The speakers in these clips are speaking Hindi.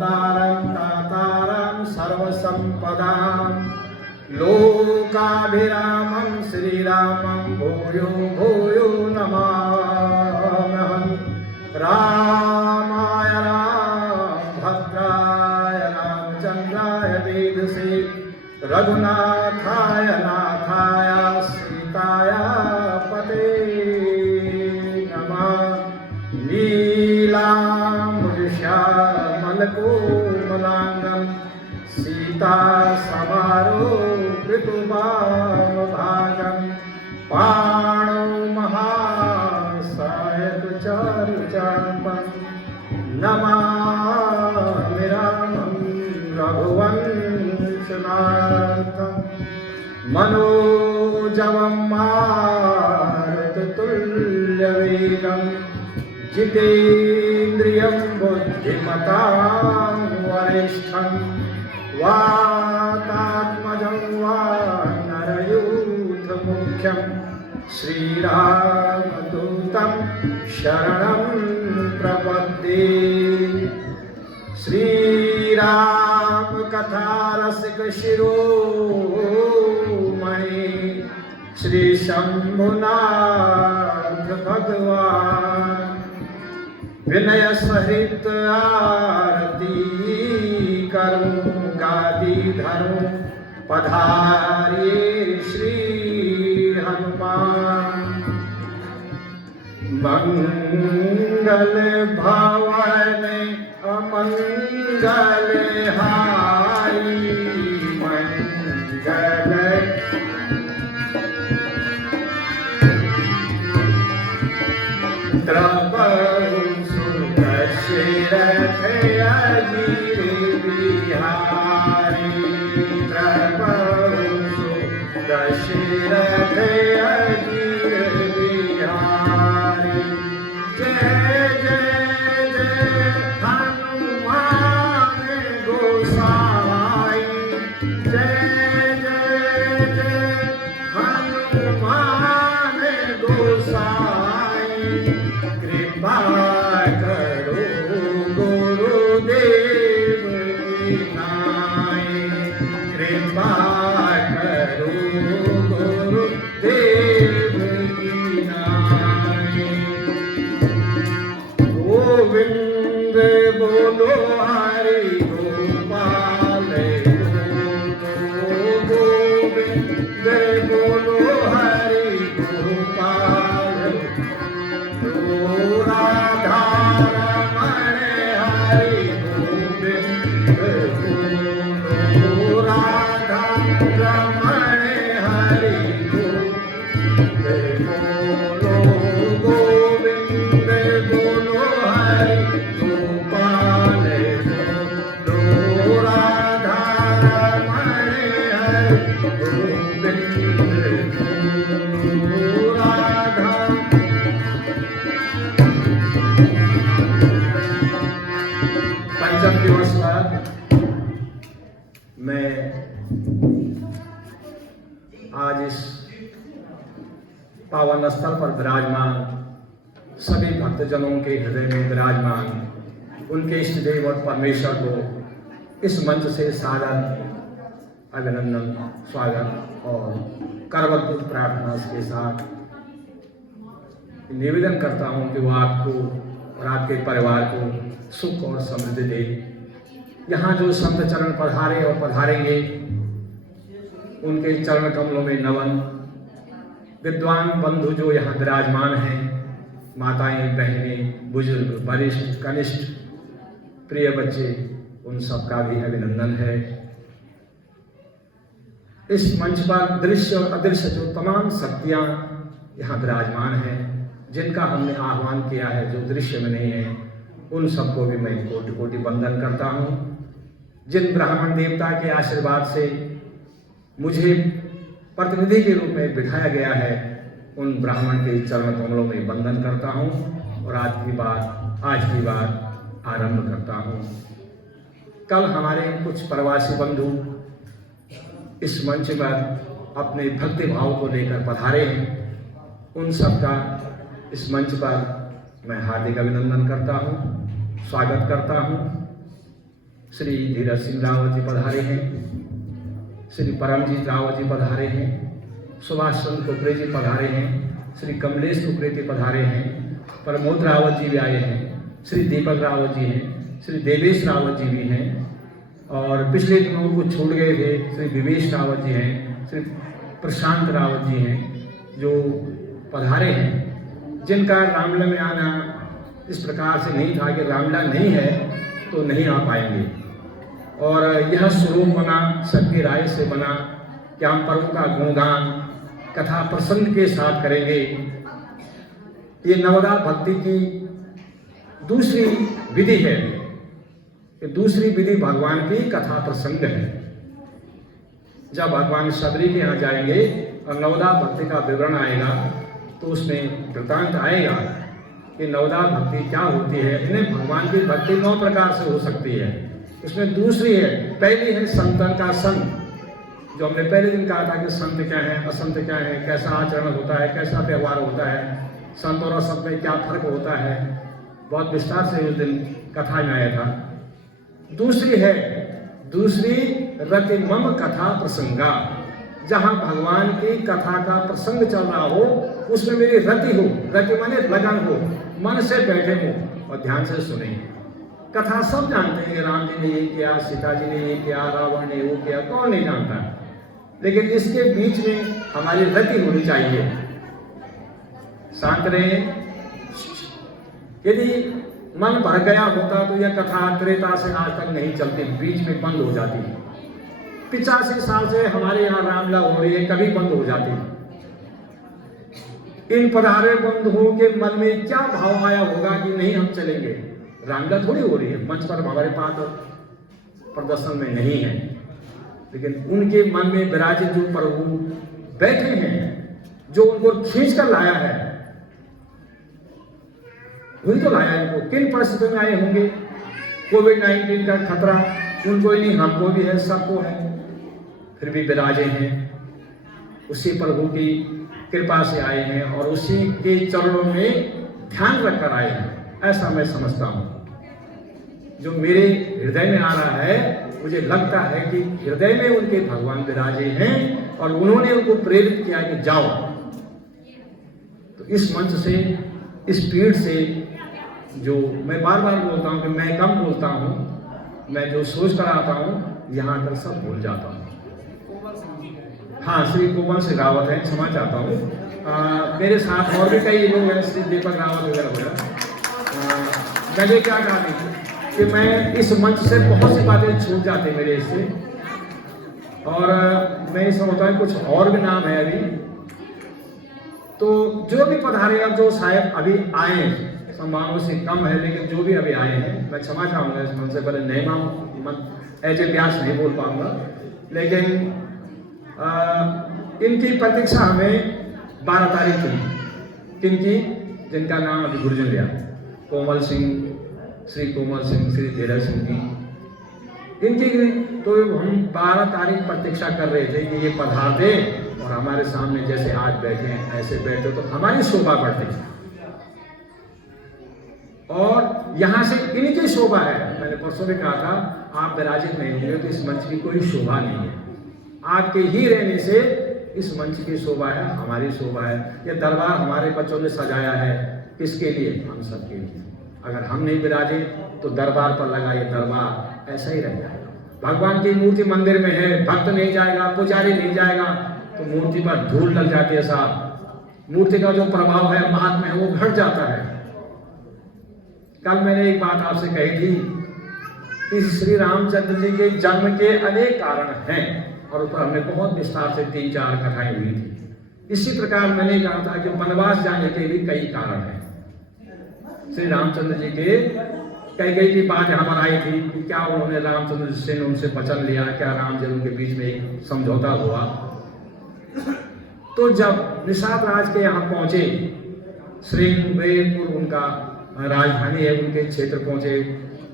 तातारं सर्वसंपदां लोकाभिरामं श्रीरामं भूयो भूयो नमाम्यहं। रामाय रामभद्राय रामचन्द्राय वेदसे रघुनाथाय नाथाय सीताय पते नमः। नीलाम्बुजामलकोमलाङ्गं सीता समारोपितुभागं पाणौ महासायकचारुचापं नमामि रामं रघुवंशनाथं। मनोजवं मारुततुल्यवेगं जितेन्द्रियं बुद्धिमतां वरिष्ठं वातात्मजं वानरयूथमुख्यं श्रीरामदूतं शरणं प्रपद्ये। श्रीराम कथा रसिक शिरोमणि श्री शंभुनाथ भगवान विनय सहित आरती करूं गादी धरूं पधारिए श्री हनुमान। मंगल भवन अमंगल हारी मंगल द्रवहु सुदशरथ अजीर बिहारी। द्रवहु सुदशरथ अजीर बिहारी। जय जय जय हनुमान गोसाई। जय जय जय हनुमान गोसाई। कृपा करो गुरुदेव की नाई। कृपा करो गुरुदेव की नाई। गोविंद बोलो हरि गोपाल गोविंद बोलो हरि गोपाल। राधा रमण हरि गोविंद बोलो। राधा रमण हरि गोविंद बोलो। गोविंद बोलो हरि गोपाल बोलो। राधा रमण हरि गोविंद बोलो। राधा पंचम दिवस पर मैं आज इस पावन स्थल पर विराजमान सभी भक्तजनों के हृदय में विराजमान उनके इष्ट देव और परमेश्वर को इस मंच से सादर अभिनंदन स्वागत और करवत प्रार्थना के साथ निवेदन करता हूं कि वो आपको और आपके परिवार को सुख और समृद्धि दे। यहाँ जो संत चरण पधारे और पधारेंगे उनके चरण कमलों में नमन। विद्वान बंधु जो यहाँ विराजमान हैं, माताएं बहनें बुजुर्ग वरिष्ठ कनिष्ठ प्रिय बच्चे, उन सबका भी अभिनंदन है। इस मंच पर दृश्य और अदृश्य जो तमाम शक्तियाँ यहाँ विराजमान हैं, जिनका हमने आह्वान किया है, जो दृश्य में नहीं है, उन सबको भी मैं कोटि कोटि वंदन करता हूँ। जिन ब्राह्मण देवता के आशीर्वाद से मुझे प्रतिनिधि के रूप में बिठाया गया है, उन ब्राह्मण के चरण कमलों में वंदन करता हूँ और आज की बात आरंभ करता हूँ। कल हमारे कुछ प्रवासी बंधु इस मंच पर अपने भक्ति भाव को लेकर पधारे हैं, उन सबका इस मंच पर मैं हार्दिक अभिनंदन करता हूँ, स्वागत करता हूँ। श्री धीरज सिंह रावत जी पधारे हैं, श्री परमजीत रावत जी पधारे हैं, सुभाष चंद्र कुकरे जी पधारे हैं, श्री कमलेश कुकरे जी पधारे हैं, प्रमोद रावत जी भी आए हैं, श्री दीपक रावत जी हैं, श्री देवेश रावत जी भी हैं, और पिछले दिनों को छूट गए थे श्री विवेश रावत जी हैं, श्री प्रशांत रावत जी हैं, जो पधारे हैं, जिनका रामला में आना इस प्रकार से नहीं था कि रामला नहीं है तो नहीं आ पाएंगे। और यह स्वरूप बना सबकी राय से बना कि हम प्रभु का गुणगान कथा प्रसंग के साथ करेंगे। ये नवदा भक्ति की दूसरी विधि है, ये दूसरी विधि भगवान की कथा प्रसंग है। जब भगवान शबरी के यहाँ जाएंगे और नवदा भक्ति का विवरण आएगा तो उसमें वृत्तांत आएगा कि नवदा भक्ति क्या होती है। इन्हें भगवान की भक्ति 9 प्रकार से हो सकती है। उसमें दूसरी है, पहली है संतन का संग, जो हमने पहले दिन कहा था कि संत क्या है, असंत क्या है, कैसा आचरण होता है, कैसा व्यवहार होता है, संत और असंत में क्या फर्क होता है, बहुत विस्तार से उस दिन कथा में आया था। दूसरी रतिमम कथा प्रसंगा, जहाँ भगवान की कथा का प्रसंग चल रहा हो उसमें मेरी रति हो, रति माने लगन हो, मन से बैठे हो और ध्यान से सुने। कथा सब जानते हैं, राम जी ने ये किया, सीता जी ने ये किया, रावण ने वो किया, कौन नहीं जानता, लेकिन इसके बीच में हमारी रति होनी चाहिए। शांत रहे। यदि मन भर गया होता तो यह कथा त्रेता से आज तक नहीं चलती, बीच में बंद हो जाती है। 85 साल से हमारे यहाँ रामला हो रही है, कभी बंद हो जाती है। इन पधारे बंधुओं के मन में क्या भाव आया होगा कि नहीं हम चलेंगे, रामला थोड़ी हो रही है, मंच पर हमारे पास प्रदर्शन में नहीं है, लेकिन उनके मन में विराजित जो प्रभु बैठे हैं, जो उनको खींच कर लाया है, वही तो लाया है। उनको किन परिस्थितियों में आए होंगे, कोविड-19 का खतरा उनको ही नहीं, हमको भी है, सबको है, फिर भी विराजे हैं, उसी प्रभु की कृपा से आए हैं और उसी के चरणों में ध्यान रखकर आए हैं, ऐसा मैं समझता हूं। जो मेरे हृदय में आ रहा है, मुझे लगता है कि हृदय में उनके भगवान विराजे हैं और उन्होंने उनको प्रेरित किया कि जाओ। तो इस मंच से, इस पीठ से, जो मैं बार बार बोलता हूं कि मैं कम बोलता हूं, मैं जो सोच कर आता हूं यहां आकर सब भूल जाता हूं। हाँ, श्री कोमल सिंह रावत है, क्षमा चाहता हूँ। मेरे साथ और भी कई लोग हैं, श्री दीपक रावत वगैरह वगैरह। मैंने क्या कहा कि मैं इस मंच से बहुत सी बातें छूट जाती मेरे इससे, और मैं सोचता हूँ कुछ और भी नाम है अभी, तो जो भी पधारे अब जो शायद अभी आए, सम्मानों से कम है, लेकिन जो भी अभी आए हैं, मैं क्षमा चाहूँगा इस मंच से। पहले नए मन ऐसे व्यास नहीं बोल पाऊंगा, लेकिन इनकी प्रतीक्षा हमें 12 तारीख थी। किनकी? जिनका नाम अभी गुरुजन लिया, कोमल सिंह, श्री कोमल सिंह, श्री धीरज सिंह जी, इनकी तो हम 12 तारीख प्रतीक्षा कर रहे थे कि ये पधार दे और हमारे सामने जैसे आज बैठे हैं ऐसे बैठे तो हमारी शोभा बढ़ती। और यहाँ से इनकी शोभा है। मैंने परसों भी कहा था, आप विराजित नहीं होंगे तो इस मंच की कोई शोभा नहीं है। आपके ही रहने से इस मंच की शोभा है, हमारी शोभा है। ये दरबार हमारे बच्चों ने सजाया है, किसके लिए? हम सब के लिए। अगर हम नहीं विराजे तो दरबार पर लगा ये दरबार ऐसा ही रह जाएगा। भगवान की मूर्ति मंदिर में है, भक्त नहीं जाएगा, पुजारी नहीं जाएगा तो मूर्ति पर धूल लग जाती है साहब। मूर्ति का जो प्रभाव है, महात्म्य है, वो घट जाता है। कल मैंने एक बात आपसे कही थी कि श्री रामचंद्र जी के जन्म के अनेक कारण हैं और ऊपर हमने बहुत विस्तार से 3-4 कथाएं हुई थी। इसी प्रकार मैंने कहा था कि वनवास जाने के भी कई कारण हैं। श्री रामचंद्र जी के कई की बात यहाँ पर आई थी कि क्या उन्होंने रामचंद्र जी से उनसे वचन लिया, क्या राम जी उनके बीच में समझौता हुआ। तो जब निषाद राज के यहाँ पहुंचे, श्रीवेदपुर उनका राजधानी है, उनके क्षेत्र पहुंचे,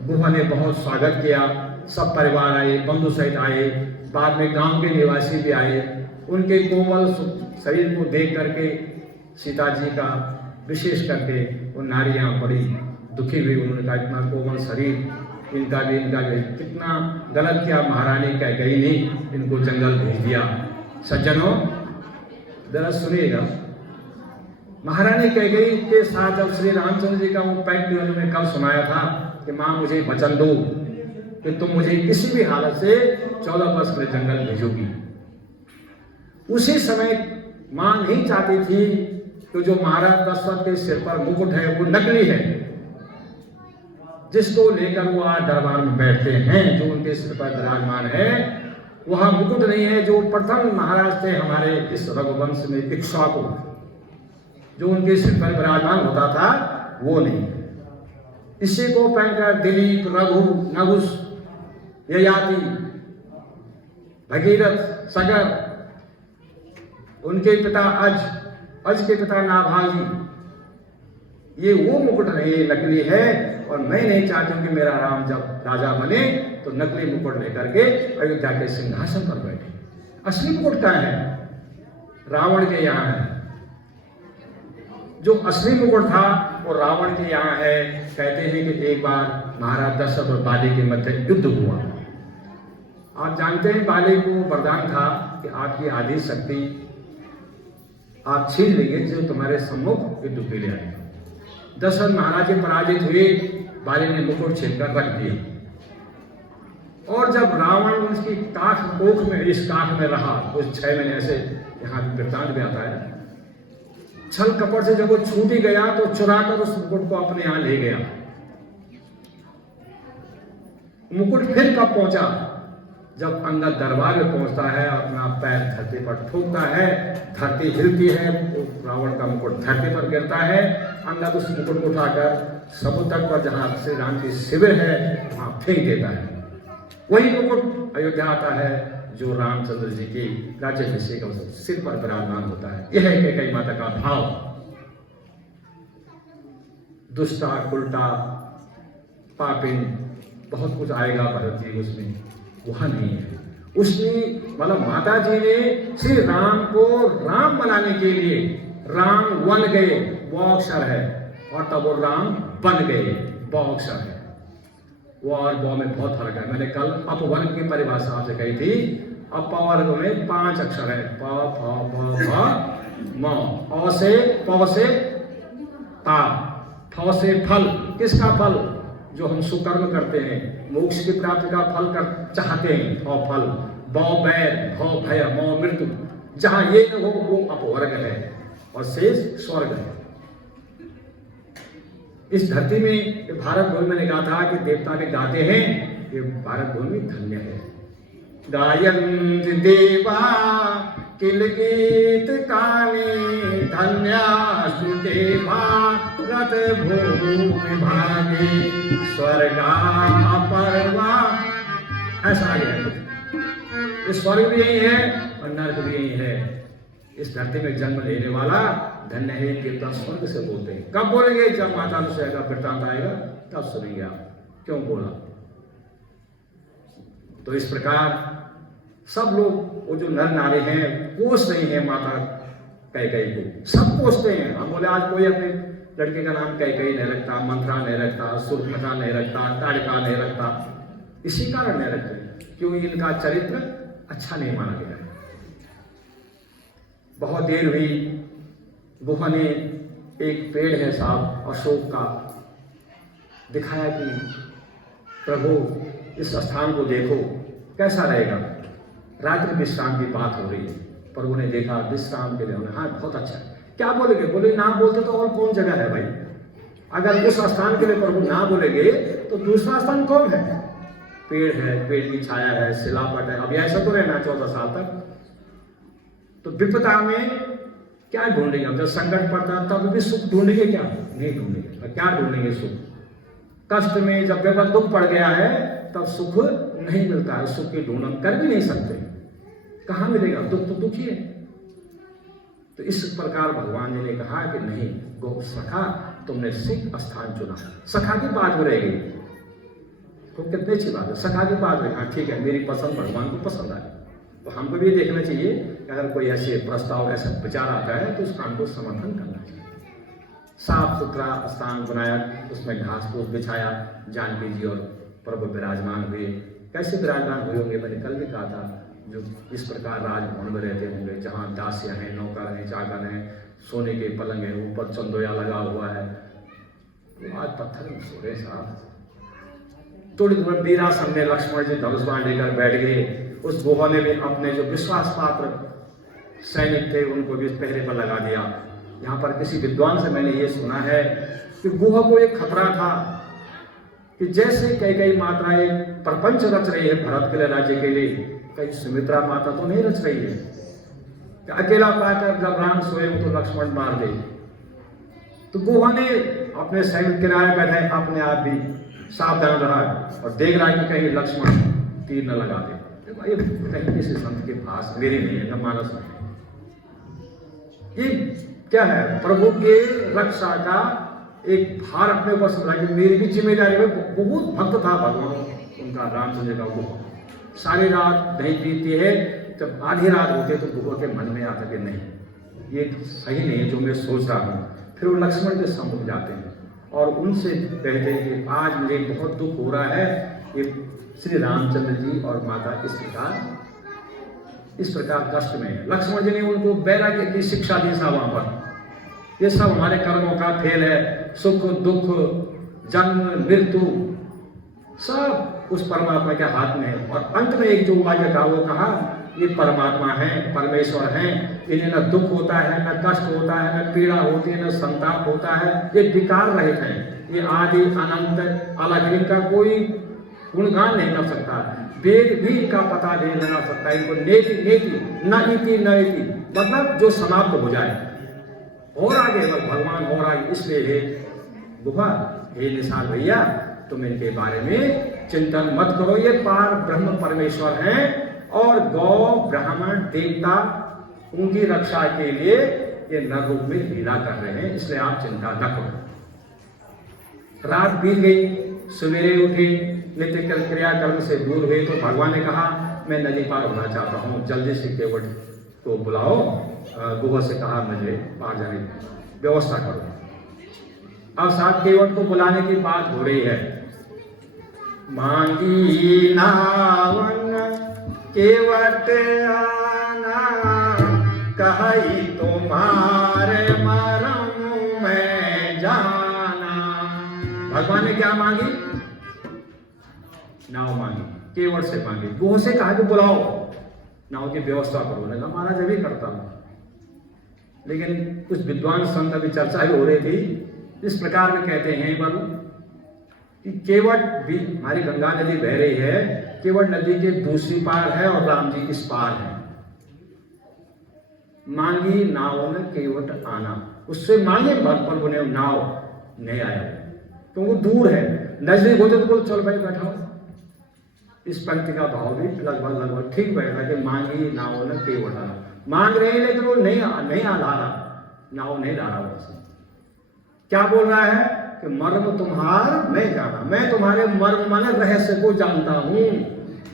बुआ ने बहुत स्वागत किया, सब परिवार आए, बंधु सहित आए, बाद में गांव के निवासी भी आए। उनके कोमल शरीर को देख करके सीता जी का विशेष करके वो नारियां बड़ी दुखी हुई। उन्होंने कहा इतना कोमल शरीर इनका भी कितना गलत किया महारानी कैकेयी ने, इनको जंगल भेज दिया। सज्जनों जरा सुनिएगा, महारानी कैकेयी के साथ जब श्री रामचंद्र जी का वो पैक्ट उन्होंने कल सुनाया था कि माँ मुझे वचन दो कि तुम मुझे किसी भी हालत से 14 वर्ष में जंगल भेजोगी। उसी समय माँ नहीं चाहती थी कि जो महाराज दशरथ के सिर पर मुकुट है वो नकली है, जिसको लेकर वो आज दरबार में बैठते हैं, जो उनके सिर पर विराजमान है वह मुकुट नहीं है। जो प्रथम महाराज थे हमारे इस रघुवंश में इक्ष्वाकु, जो उनके सिर पर विराजमान होता था वो नहीं। इसी को पहनकर दिलीप, रघु, नहुष, ययाति, भगीरथ, सगर, उनके पिता अज के पिता नाभागी, ये वो मुकुट नहीं, नकली है। और मैं नहीं चाहती हूं कि मेरा राम जब राजा बने तो नकली मुकुट लेकर के अयोध्या के सिंहासन पर बैठे। असली मुकुट कहाँ है? रावण के यहाँ है। जो असली मुकुट था वो रावण के यहाँ है। कहते हैं कि एक बार महाराज दशरथ और बाली के मध्य युद्ध हुआ। आप जानते हैं बाली को वरदान था कि आपकी आधी शक्ति आप छीन लेंगे जो तुम्हारे सम्मुख युद्ध के लिए आएगा। दशरथ महाराज के पराजित हुए, बाली ने मुकुट छीन कर रख दिया। और जब रावण उसकी कोख में, इस काख में रहा उस 6 महीने से, यहाँ वृत्तांत भी आता है, छल कपट से जब वो छूट ही गया तो चुराकर उस मुकुट को अपने यहाँ ले गया। मुकुट फिर कब पहुंचा? जब अंगद दरबार में पहुंचता है, अपना पैर धरती पर ठोकता है, धरती हिलती है, रावण का मुकुट धरती पर गिरता है। अंगद उस मुकुट को उठाकर समुद्र तट पर जहां श्री राम की शिविर है वहां फेंक देता है। वही मुकुट अयोध्या आता है जो रामचंद्र जी की राज्याभिषेक अवसर सिर पर विराजमान होता है। यह है कैकेयी माता का भाव। दुष्टा, उल्टा, पापिन बहुत कुछ आएगा भरत जी उसमें, वह नहीं है। उसने मतलब माता जी ने श्री राम को राम बनाने के लिए राम वन गए, वो अक्षर है, और तब वो राम बन गए, वो अक्षर है। वो और वो में बहुत फर्क है। मैंने कल अपवर्ग की परिभाषा आपसे कही थी। अपवर्ग में 5 अक्षर है, प फ भ म, अ से प से ता, फ से फल। किसका फल? जो हम सुकर्म करते हैं, मोक्ष की प्राप्ति का फल कर चाहते हैं, फ फल, ब बैर, भ भय, म मृत्यु। जहां ये हो वो अपवर्ग है और शेष स्वर्ग है। इस धरती में भारत भूमि में कहा था कि देवता के गाते हैं ये भारत भूमि धन्य है। गायन्त देवा किल गीत कानी धन्या सुदेवा रत भूमि भागी स्वर्गा परवा। ऐसा आगे है। ये स्वर्ग भी यही है और नरक भी यही है। इस धरती में जन्म लेने वाला धन्य है। देवता स्वर्ग से बोलते हैं। कब बोलेंगे? जब माता अनुसूया का वृत्तांत आएगा तब सुनेंगे आप क्यों बोला। तो इस प्रकार सब लोग, वो जो नर नारी हैं, पोष रही हैं माता कैकेयी को, सब पोषते हैं। हम बोले आज कोई अपने लड़के का नाम कैकेयी नहीं रखता, मंथरा नहीं रखता, सुर्पनखा नहीं रखता, ताड़का नहीं रखता। इसी कारण नहीं रखते क्यों? इनका चरित्र अच्छा नहीं माना गया है। बहुत देर हुई, बुआ ने एक पेड़ है साहब अशोक का, दिखाया कि प्रभु इस स्थान को देखो कैसा रहेगा। रात्रि विश्राम की बात हो रही है, प्रभु ने देखा विश्राम के लिए, हाँ बहुत अच्छा है। क्या बोलेंगे? बोले ना बोलते तो और कौन जगह है भाई। अगर उस स्थान के लिए प्रभु ना बोलेंगे तो दूसरा स्थान कौन है? पेड़ है, पेड़ की छाया है, शिलापट है। अब ऐसा तो रहना 14 साल तक। तो विपदा में क्या ढूंढेंगे? अब जब संकट पड़ता तब भी सुख ढूंढेंगे? क्या नहीं ढूंढेंगे। क्या ढूंढेंगे? सुख। कष्ट में जब बेबस दुख पड़ गया है तब सुख नहीं मिलता है। सुख की ढूंढ हम कर भी नहीं सकते। कहां मिलेगा? दुख तो दुख ही है। तो इस प्रकार भगवान जी ने कहा कि नहीं गो सखा, तुमने सिख स्थान चुना। सखा की बात हो रहेगी तो कितनी अच्छी बात है। सखा की बात है, हाँ ठीक है, मेरी पसंद भगवान को पसंद आए। तो हमको भी देखना चाहिए कि अगर कोई ऐसे प्रस्ताव, ऐसा विचार आता है तो उसका हमको समर्थन करना चाहिए। साफ सुथरा स्थान बनाया, उसमें घास फूस बिछाया, जानकी जी और प्रभु विराजमान हुए। कैसे विराजमान हुए होंगे? मैंने कल भी कहा था, जो इस प्रकार राजभवन में रहते होंगे, जहाँ दासियाँ हैं, नौकर हैं, चाकर हैं, सोने के पलंग है, ऊपर चंदोया लगा हुआ है, तो आज पत्थर में सो रहे साहब। थोड़ी दूर वीरा सामने लक्ष्मण जी धनुष बाण लेकर बैठ गए। उस गुहा ने भी अपने जो विश्वास पात्र सैनिक थे उनको भी पहरे पर लगा दिया। यहाँ पर किसी विद्वान से मैंने ये सुना है कि गुहा को एक खतरा था कि जैसे कई माताएं एक प्रपंच रच रही है भरत के लिए, राज्य के लिए, कहीं सुमित्रा माता तो नहीं रच रही है कि अकेला पाकर जब राम सोए तो लक्ष्मण मार दे। तो गुहा ने अपने सैनिक किनारे बैठे अपने आप भी सावधान रहा और देख रहा है कि कहीं लक्ष्मण तीर न लगा दे। भाई कहीं किसी संत के पास मेरी नहीं है, न मानस नहीं। ये क्या है? प्रभु के रक्षा का एक भार अपने ऊपर समझा कि मेरी भी जिम्मेदारी है। बहुत भक्त था भगवान उनका, रामचंद्र का। वो सारी रात नहीं बीतती है, जब आधी रात होती है तो गुहा के मन में आता कि नहीं, ये सही नहीं है जो मैं सोच रहा हूँ। फिर वो लक्ष्मण के सम्मुख जाते हैं और उनसे कहते हैं कि आज मुझे बहुत दुख हो रहा है, ये श्री रामचंद्र जी और माता इस प्रकार कष्ट में है। लक्ष्मण जी ने उनको वैराग्य की शिक्षा दी था वहां पर। ये सब हमारे कर्मों का खेल है, सुख दुख जन्म मृत्यु सब उस परमात्मा के हाथ में है। और अंत में एक जो वाक्य था वो कहा, ये परमात्मा है, परमेश्वर है, इन्हें न दुख होता है, न कष्ट होता है, न पीड़ा होती है, न संताप होता है, ये विकार रहित है, ये आदि अनंत अलग, इनका कोई गुणगान नहीं कर सकता, वेद भी इनका पता नहीं लगा सकता। इनको नेति नेति न इति न इति, मतलब जो समाप्त हो जाए और आगे बस भगवान और आगे। इसलिए हे गुहा, हे निशान भैया, तुम इनके बारे में चिंतन मत करो, ये पार ब्रह्म परमेश्वर हैं और गौ ब्राह्मण देवता उनकी रक्षा के लिए ये नर रूप में लीला कर रहे हैं, इसलिए आप चिंता न करो। रात बीत गई, सवेरे उठे, नित्य क्रियाकर्म से दूर हुए तो भगवान ने कहा मैं नदी पार होना चाहता हूँ, जल्दी से केवट को बुलाओ। गुहा से कहा मुझे पार जाने की व्यवस्था करो। अब साथ केवट को बुलाने की बात हो रही है। मांगी नावन केवट आना, कही तुम्हारे मरम में जाना। भगवान ने क्या मांगी? नाव मांगी, केवट से मांगी। गुहा से कहा कि बुलाओ, नाव की व्यवस्था करो। लगा महाराज अभी करता हूं। लेकिन कुछ विद्वान संत अभी चर्चा भी हो रही थी, इस प्रकार में कहते हैं बाबू कि केवट भी हमारी गंगा नदी बह रही है, केवट नदी के दूसरी पार है और राम जी इस पार है। मांगी नाव में केवट आना, उससे मांगे पर बने नाव नहीं आया क्योंकि दूर है। नजदीक हो तो बोल चल भाई बैठा। इस पंक्ति का भाव भी लगभग ठीक बैठा कि मांगी नाव में केवट आना। मांग रहे हैं लेकिन वो नहीं आ रहा, नाव नहीं ला रहा। उससे क्या बोल रहा है कि मर्म तुम्हार मैं जाना, मैं तुम्हारे मर्म माने रहस्य को जानता हूं।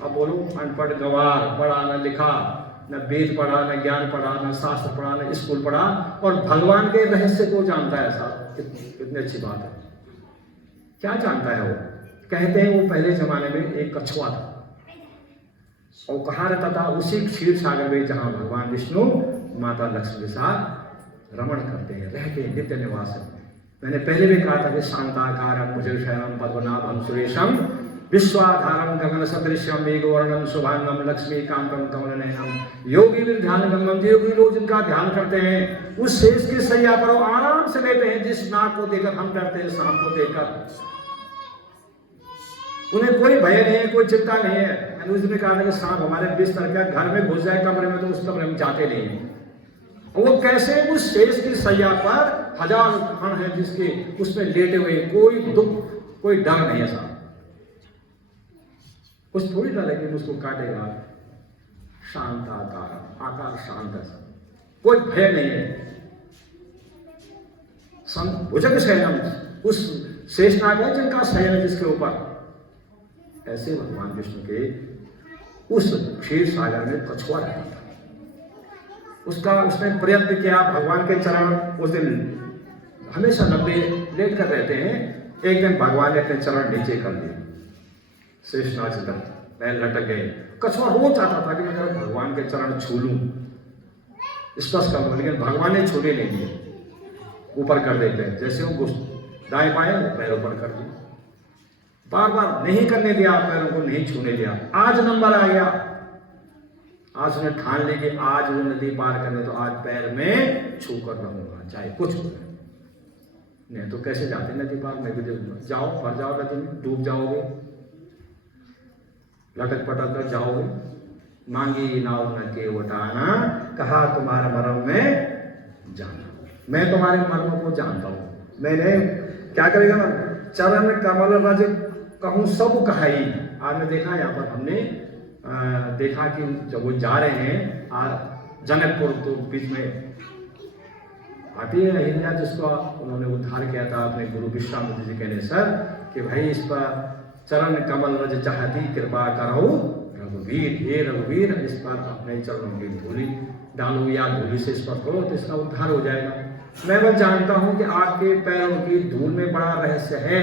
अब बोलो अनपढ़ गवार, पढ़ा न लिखा, न वेद पढ़ा, न ज्ञान पढ़ा, न शास्त्र पढ़ा, न स्कूल पढ़ा, और भगवान के रहस्य को जानता है। साहब कितनी अच्छी बात है। क्या जानता है वो? कहते हैं वो पहले जमाने में एक कछुआ था और कहाँ रहता था? उसी क्षीर सागर में जहाँ भगवान विष्णु माता लक्ष्मी के साथ रमण करते हैं, रहते हैं, नित्य निवास है। मैंने पहले भी कहा था कि शांताकारं भुजगशयनं पद्मनाभं सुरेशं विश्वाधारं गगन सदृश्यं मेघवर्णं शुभांगं लक्ष्मीकांतं कमलनयनं योगी ध्यानगम्यं। योगी लोग जिनका ध्यान करते हैं उस शेष की सैया पर वो आराम से लेते हैं, जिस नाग को देखकर हम डरते हैं, सांप को देखकर उन्हें कोई भय नहीं है, कोई चिंता नहीं है। मैंने उस दिन कहा था कि सांप हमारे बिस्तर का घर में घुस जाए कमरे में तो उस कमरे में जाते नहीं है। वो कैसे? उस शेष की सैया पर हजार फण है जिसके उसमें लेटे हुए, कोई दुख कोई डर नहीं है। सांप कुछ थोड़ी डर, लेकिन उसको काटेगा। शांत आकार शांत है, कोई भय नहीं है। भुजग शयनम, उस शेषनाग है जिनका शयन है जिसके ऊपर। ऐसे भगवान विष्णु के उस क्षीर सागर में कछुआ रहता था। उसने प्रयत्न किया, भगवान के चरण उस दिन हमेशा लंबे लेट कर रहते हैं। एक दिन भगवान ने अपने चरण नीचे कर दिए शेषनाग से तक पैर लटक गए। कछुआ रोज चाहता था कि मैं जरा भगवान के चरण छू लूं, स्पर्श कर लूं, लेकिन भगवान ने छूने नहीं दिए, ऊपर कर देते हैं। जैसे वो दाएं बाएं पैर ऊपर कर दिए, बार बार नहीं करने दिया, पैरों को नहीं छूने दिया। आज नंबर आ गया, आज उसने ठान ली कि आज वो नदी पार करने, तो आज पैर में छू कर रहूंगा चाहे कुछ हो। नहीं तो कैसे जाते नदी पार? मैं भी देखूंगा। जाओ, मर जाओ नदी में, डूब जाओगे, लटक पटक कर जाओगे। मांगी नाव न के उठाना, कहा तुम्हारा मर्म में जाना। मैं तुम्हारे मर्म को जानता हूं। मैंने क्या करेगा ना, चरण कमल रज कहूं सब कहाई। आपने देखा, यहाँ पर हमने देखा कि जब वो जा रहे हैं जनकपुर, तो बीच में आती है अहिल्या, जिसको उन्होंने उद्धार किया था अपने गुरु विश्वामित्र जी कहने सर कि भाई इस पर चरण कमल रज चाहती कृपा करो रघुवीर, हे रघुवीर इस पर अपने चरणों की धूली डालो या धूली से स्पर्श करो तो इसका उद्धार हो जाएगा। मैं बस जानता हूं कि आपके पैरों की धूल में बड़ा रहस्य है।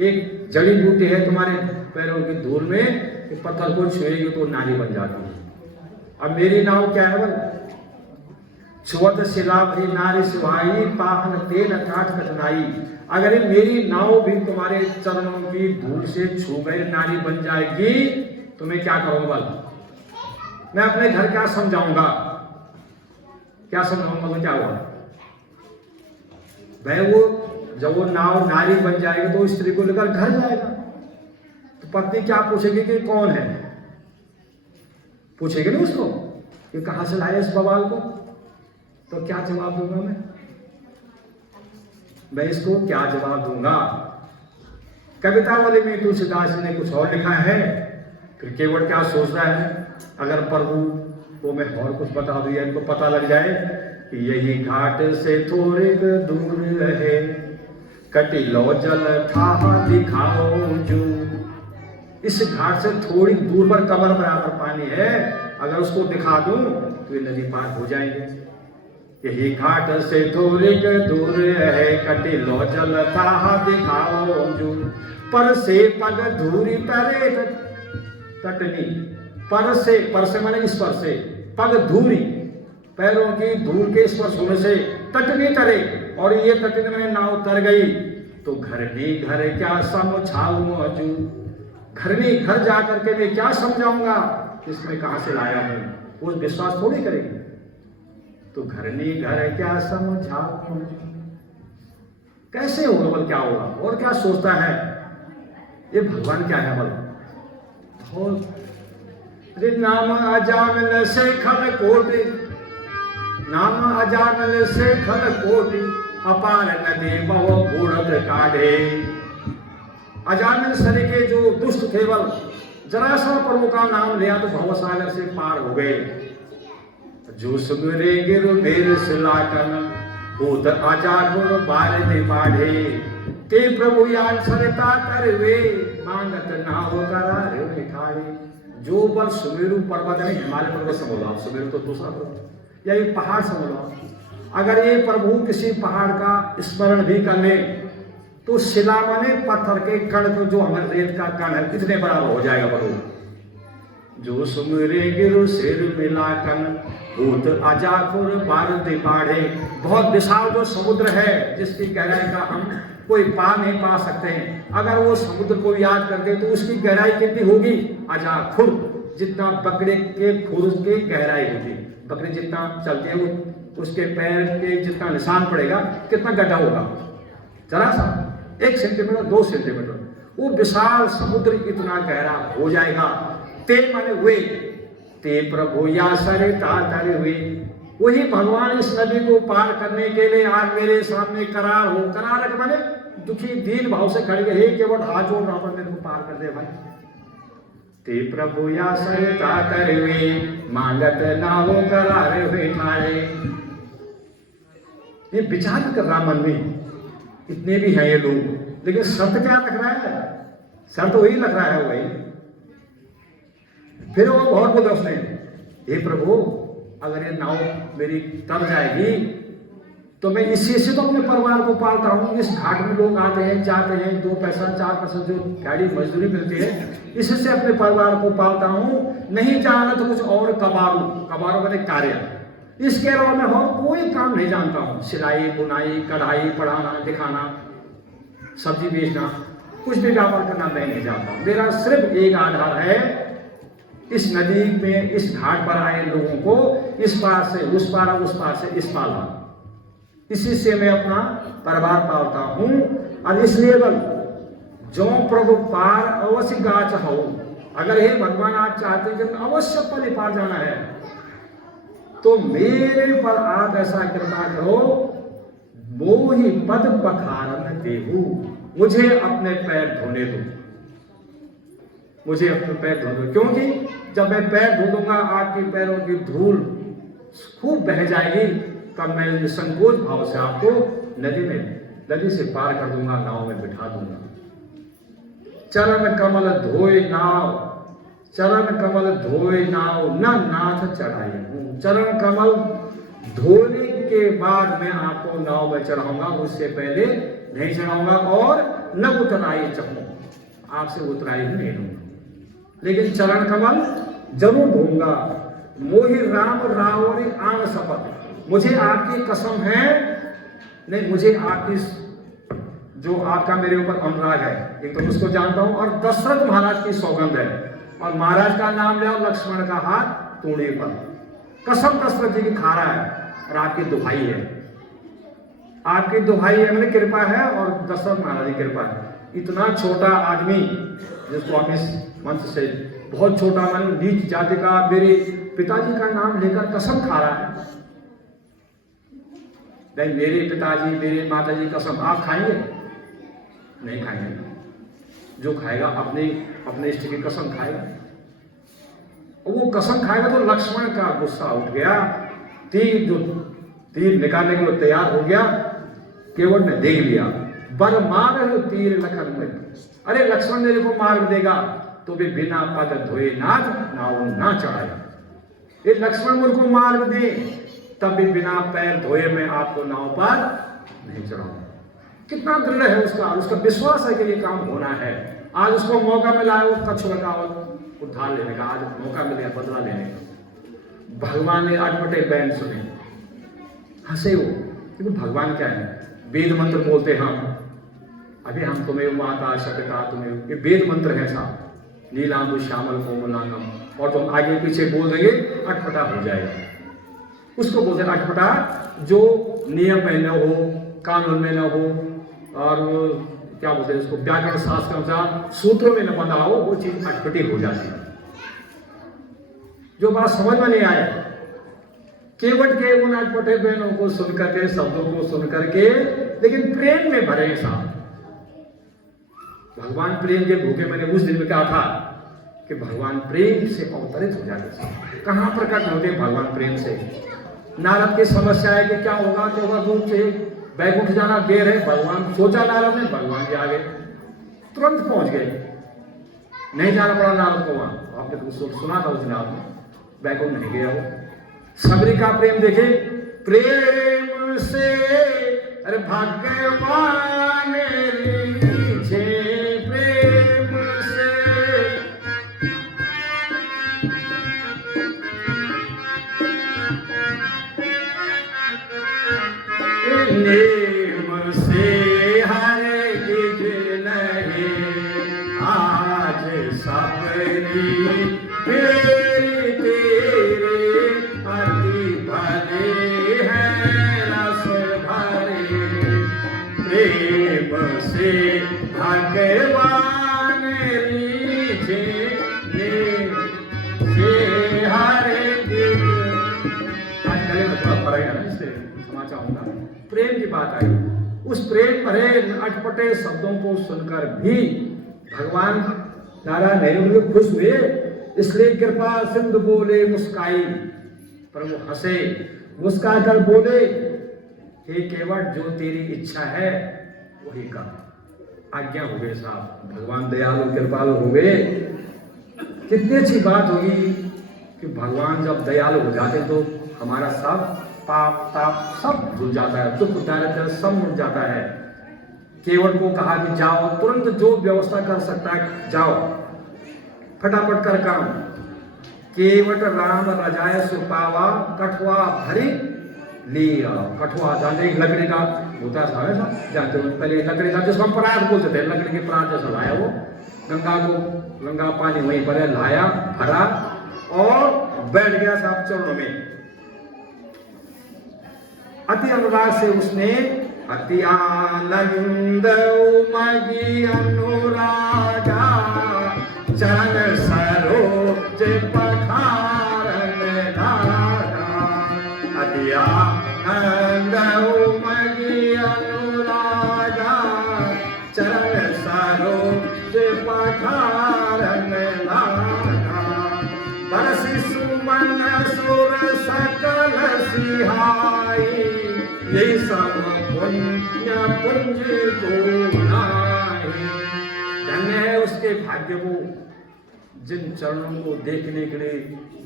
एक जड़ी बूटी है तुम्हारे पैरों की धूल में कि पत्थर को छुएगी तो नाली बन जाती है। अब मेरी नाव क्या है? बल छुअत शिला भी नारी सुहाई, पाहन तेल काट कठनाई। अगर मेरी नाव भी तुम्हारे चरणों की धूल से छू गए नारी बन जाएगी तो मैं क्या करूंगा? बल मैं अपने घर क्या समझाऊंगा? क्या समझाऊंगा? तो क्या हुआ भाई? वो जब वो नाव नारी बन जाएगी तो स्त्री को लेकर घर जाएगा, तो पत्नी क्या पूछेगी कि कौन है? पूछेगी ना उसको कि कहां से लाए इस बवाल को? तो क्या जवाब दूंगा मैं इसको क्या जवाब दूंगा? कविता वाले में तुलसीदास जी ने कुछ और लिखा है, फिर केवल क्या सोच रहा है? अगर प्रभु को मैं और कुछ बता दूं, इनको पता लग जाए कि यही घाट से थोड़े दूर है, कटिलो जल था दिखाओ जो। इस घाट से थोड़ी दूर पर कमर बराबर पानी है, अगर उसको दिखा दूं तो ये नदी पार हो जाएंगे। यही घाट से थोड़ी दूर है, कटिलो जल था दिखाओ जो। पर से पग धूरी तरे तटनी, पर से माने इस पर से, पग धूरी पैरों की धूल के स्पर्श होने से तटनी तरे, और ये तटनी में नाव तर गई तो घरनी घर क्या समझाऊं अजू। घरनी घर जाकर के मैं क्या समझाऊंगा इसमें कहां से लाया हूं? वो विश्वास थोड़ी करेगी। तो घरनी घर क्या समझाऊं, कैसे होगा? बल क्या होगा? और क्या सोचता है ये भगवान? क्या है बल? नाम अजामिल से खल कोटि, नाम अजामिल से खल कोटि, अपार नदी बहु बूढ़ काढ़े। अजामिल सर के जो दुष्ट थे बल, जरा सा प्रभु का नाम लिया तो भवसागर से पार हो गए। जो सुगरे गिर मेर सिलाकन, भूत आजा गुर बार दे बाढ़े। ते प्रभु यान सरता करवे, मांगत ना हो करारे मिठाई। जो बल सुमेरु पर्वत नहीं, हिमालय पर्वत समझ लो आप, सुमेरु तो दूसरा पर्वत, या ये पहाड़ समझ लो। अगर ये प्रभु किसी पहाड़ का स्मरण भी कर ले तो शिला बने पत्थर के कण, तो जो हमारे रेत का कण है कितने बराबर हो जाएगा प्रभु। जो सुमेरे गिरु सिर मिलाकन, भूत अजाकुर बारूद बाढ़े। बहुत विशाल जो समुद्र है जिसकी गहराई का हम कोई पा नहीं पा सकते हैं, अगर वो समुद्र को याद कर दे तो उसकी गहराई कितनी होगी? अजाकुर, जितना बकरे के खुर की गहराई होगी। बकरे जितना चलते हैं वो उसके पैर के जितना निशान पड़ेगा, कितना गड्ढा होगा? जरा सा 1 सेंटीमीटर 2 सेंटीमीटर। वो विशाल समुद्र इतना गहरा हो जाएगा। ते माने हुए, ते प्रभु या सरिता तर हुए। वही भगवान इस नदी को पार करने के लिए आज मेरे सामने करार हो। करार माने दुखी दीन भाव से खड़े हे केवल हाथ जोड़ रहा मेरे को पार कर दे भाई। ते प्रभु या सरिता तर हुए, मांगत ना हो करार हुए मारे। ये विचार कर रहा मन में, इतने भी हैं ये लोग, लेकिन शर्त क्या रख रहा है? शर्त वही लग रहा है वही। फिर वो बहुत बोला उसने, हे प्रभु अगर ये नाव मेरी तर जाएगी तो मैं इसी से तो अपने परिवार को पालता हूँ। इस घाट में लोग आते हैं जाते हैं, 2 पैसा 4 पैसा जो गाड़ी मजदूरी मिलती है, इसी से अपने परिवार को पालता हूँ। नहीं जाना तो कुछ और कबारू मैंने कार्य, इसके अलावा मैं और कोई काम नहीं जानता हूँ। सिलाई बुनाई कढ़ाई पढ़ाना दिखाना सब्जी बेचना कुछ भी व्यापार करना मैं नहीं जानता हूँ। मेरा सिर्फ एक आधार है, इस नदी में इस घाट पर आए लोगों को इस पार से उस पार और उस पार से इस पार लाना, इसी से मैं अपना परिवार पालता हूँ। और इसलिए बल जो प्रभु पार अवश्य गाच हो, अगर हे भगवान आप चाहते हैं कि अवश्य पर पार जाना है तो मेरे पर आप ऐसा कृपा करो, मोहि पद पखारन देहु, मुझे अपने पैर धोने दो, मुझे अपने पैर धो दो। क्योंकि जब मैं पैर धो दूंगा आपके पैरों की धूल खूब बह जाएगी, तब मैं निसंकोच भाव से आपको नदी से पार कर दूंगा, नाव में बिठा दूंगा। चरण कमल धोए नाव, चरण कमल धोए नाव न नाथ चढ़ाई हूं। चरण कमल धोने के बाद मैं आपको नाव में चढ़ाऊंगा, उससे पहले नहीं चढ़ाऊंगा और न उतराई चाहूं, आपसे उतराई भी नहीं दूंगा, लेकिन चरण कमल जरूर धोऊंगा। मोहि राम रावण आन शपथ, मुझे आपकी कसम है, नहीं मुझे आपकी जो आपका मेरे ऊपर अनुराग है, एक तो उसको जानता हूं, और दशरथ महाराज की सौगंध है, और महाराज का नाम लिया और लक्ष्मण का हाथ तूड़ी पर, कसम दशरथ जी की खा रहा है और आपकी दुहाई है, आपकी दुहाई है, मेरी कृपा है और दशरथ महाराज की कृपा है। इतना छोटा आदमी जिसको हम इस मंच से बहुत छोटा मन नीच जाति का मेरे पिताजी का नाम लेकर कसम खा रहा है, नहीं मेरे पिताजी मेरे माताजी कसम आप खाएंगे? नहीं खाएंगे। जो खाएगा अपने इष्ट की कसम खाएगा, और वो कसम खाएगा तो लक्ष्मण का गुस्सा उठ गया, तीर निकालने के लिए तैयार हो गया, केवट ने देख लिया, बर मार तीर लखन में, अरे लक्ष्मण मेरे को मार देगा तो भी बिना पग धोए नाथ नाव ना चढ़ाया। ये लक्ष्मण मुझ को मार दे तब भी बिना पैर धोए मैं आपको नाव पर नहीं चढ़ाऊंगा। कितना दृढ़ है उसका विश्वास है कि ये काम होना है। आज उसको मौका मिला है वो कछुआ का उद्धार लेने का, आज मौका मिल गया बदला लेने का। भगवान ने अटपटे बैन सुने, हंसे वो, क्योंकि भगवान क्या है, वेद मंत्र बोलते हम, अभी हम तुम्हें माता शक्ता तुम्हें, ये वेद मंत्र है साहब, नीलांबु श्यामल कोमलांगम, और तुम आगे पीछे बोल देंगे अटपटा हो जाएगा। उसको बोलते हैं अटपटा, जो नियम में न हो, कानून में न हो, और क्या बोलते हैं उसको, व्याकरण शास्त्र अनुसार सूत्रों में न बंधा हो, वो चीज अटपटी हो जाती है। जो बात समझ में नहीं आए, केवट के उन अटपटे बहनों को सुनकर के, शब्दों को सुनकर के, लेकिन प्रेम में भरे हैं साहब। भगवान प्रेम के भूखे, मैंने उस दिन में कहा था कि भगवान प्रेम से अवतरित हो जाते। कहां प्रकट होते भगवान प्रेम से? नारद की समस्या है कि क्या होगा दूर से बैकुंठ जाना देर है, भगवान सोचा नारद ने, भगवान जी आ गए, तुरंत पहुंच गए, नहीं जाना पड़ा नारद को वहां। आपने तो सुना था उस दिन आपने, बैकुंठ नहीं गया वो। सबरी का प्रेम देखे, प्रेम से अरे भगवान रीझे, प्रेम से नेम से हर गिज नहीं, आज सबरी तेरे अति भले हैं रस भरे, प्रेम से भगवान रीझे, नेम से हर गिज। आज गले में थोड़ा फर्क है ना, इससे क्षमा चाहूंगा। प्रेम की बात आई, उस प्रेम भरे अटपटे शब्दों को सुनकर भी भगवान नारायण नहीं खुश हुए, इसलिए कृपा सिंधु बोले मुस्काई, प्रभु हंसे, मुस्का कर बोले, हे केवट जो तेरी इच्छा है वही कर। आज्ञा हो गए साहब, भगवान दयालु कृपालु हो गए। कितनी अच्छी बात होगी कि भगवान जब दयालु हो जाते तो हमारा सब पाप ताप सब भूल जाता है, दुख दारिद्र्य सब मिट जाता है। केवट को कहा कि जाओ, तुरंत जो व्यवस्था कर सकता है जाओ, फटाफट कर काम। केवट राम रजाय सुपावा, कठुआ भरी लिया। कठुआ जानते लकड़ी का होता है, जानते हो पहले लकड़ी का जिसको हम परात बोलते थे, लकड़ी के परात जैसा लाया वो, गंगा पानी वहीं पर लाया, भरा और बैठ गया साहब चरणों में। अति अनुराग से उसने अति आनंद उमगी अनुरागा, चरण सरोज पखारन लागा। अति आनंद उमगी अनुरागा, चरण सरोज पखारन लागा। बरसि सुमन सुर सकल सिहाई, ये सब पुण्य पुंज को नाहि। धन्य है उसके भाग्य को जिन चरणों को देखने के लिए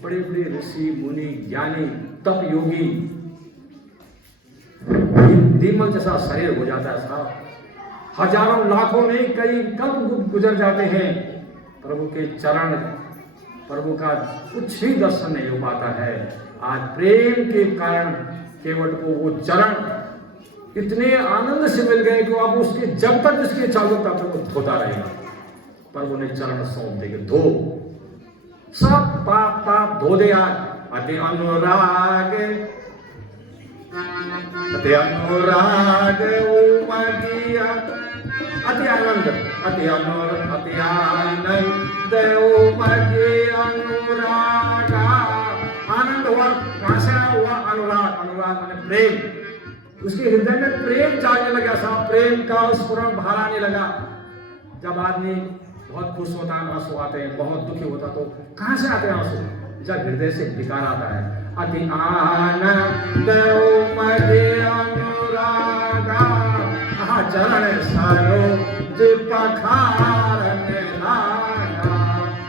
बड़े बड़े ऋषि मुनि ज्ञानी तप योगी दीमल जैसा शरीर हो जाता है साहब, हजारों लाखों नहीं कई कब गुजर जाते हैं, प्रभु के चरण, प्रभु का कुछ ही दर्शन नहीं हो पाता है। आज प्रेम के कारण केवट को वो चरण इतने आनंद से मिल गए कि अब उसके जब तक उसके चालू तब तक वो धोता रहेगा। प्रभु ने चरण सौंप देंगे, धो सब पाप ताप धो दे। आज अति अनुराग, अति अनुराग उमगिया, अति आनंद, अति आनंद, अति आनंद उमगी अनुरागा। आनंद हुआ, कहां से हुआ? अनुराग। अनुराग माने प्रेम। उसके हृदय में प्रेम जागने लगा साहब, प्रेम का स्फुरण बाहर आने लगा। जब आदमी बहुत खुश होता है आंसू आते हैं, बहुत दुखी होता तो कहां से आते हैं आंसू? जब हृदय से विकार आता है। अति आनंद उमगे अनुरागा, चरण सरोज पखारन लागा।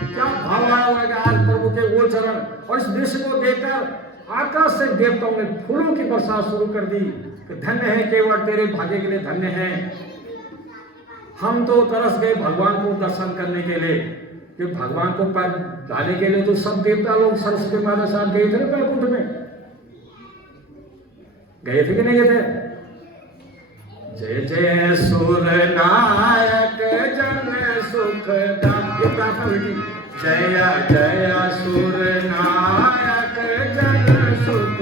क्या भाव आएगा आज प्रभु के वो चरण। और इस दृश्य को देखकर आकाश से देवताओं ने फूलों की वर्षा शुरू कर दी कि धन्य है केवट, तेरे भाग्य के लिए धन्य है। हम तो तरस गए भगवान को दर्शन करने के लिए, कि भगवान को पैर डालने के लिए तो सब देवता लोग सरस्वती माता साथ गए थे बैकुंठ में, गए थे कि नहीं गए थे? जय जय सुर नायक जन सुखदाता, जय जय सुर नायक जन सुख,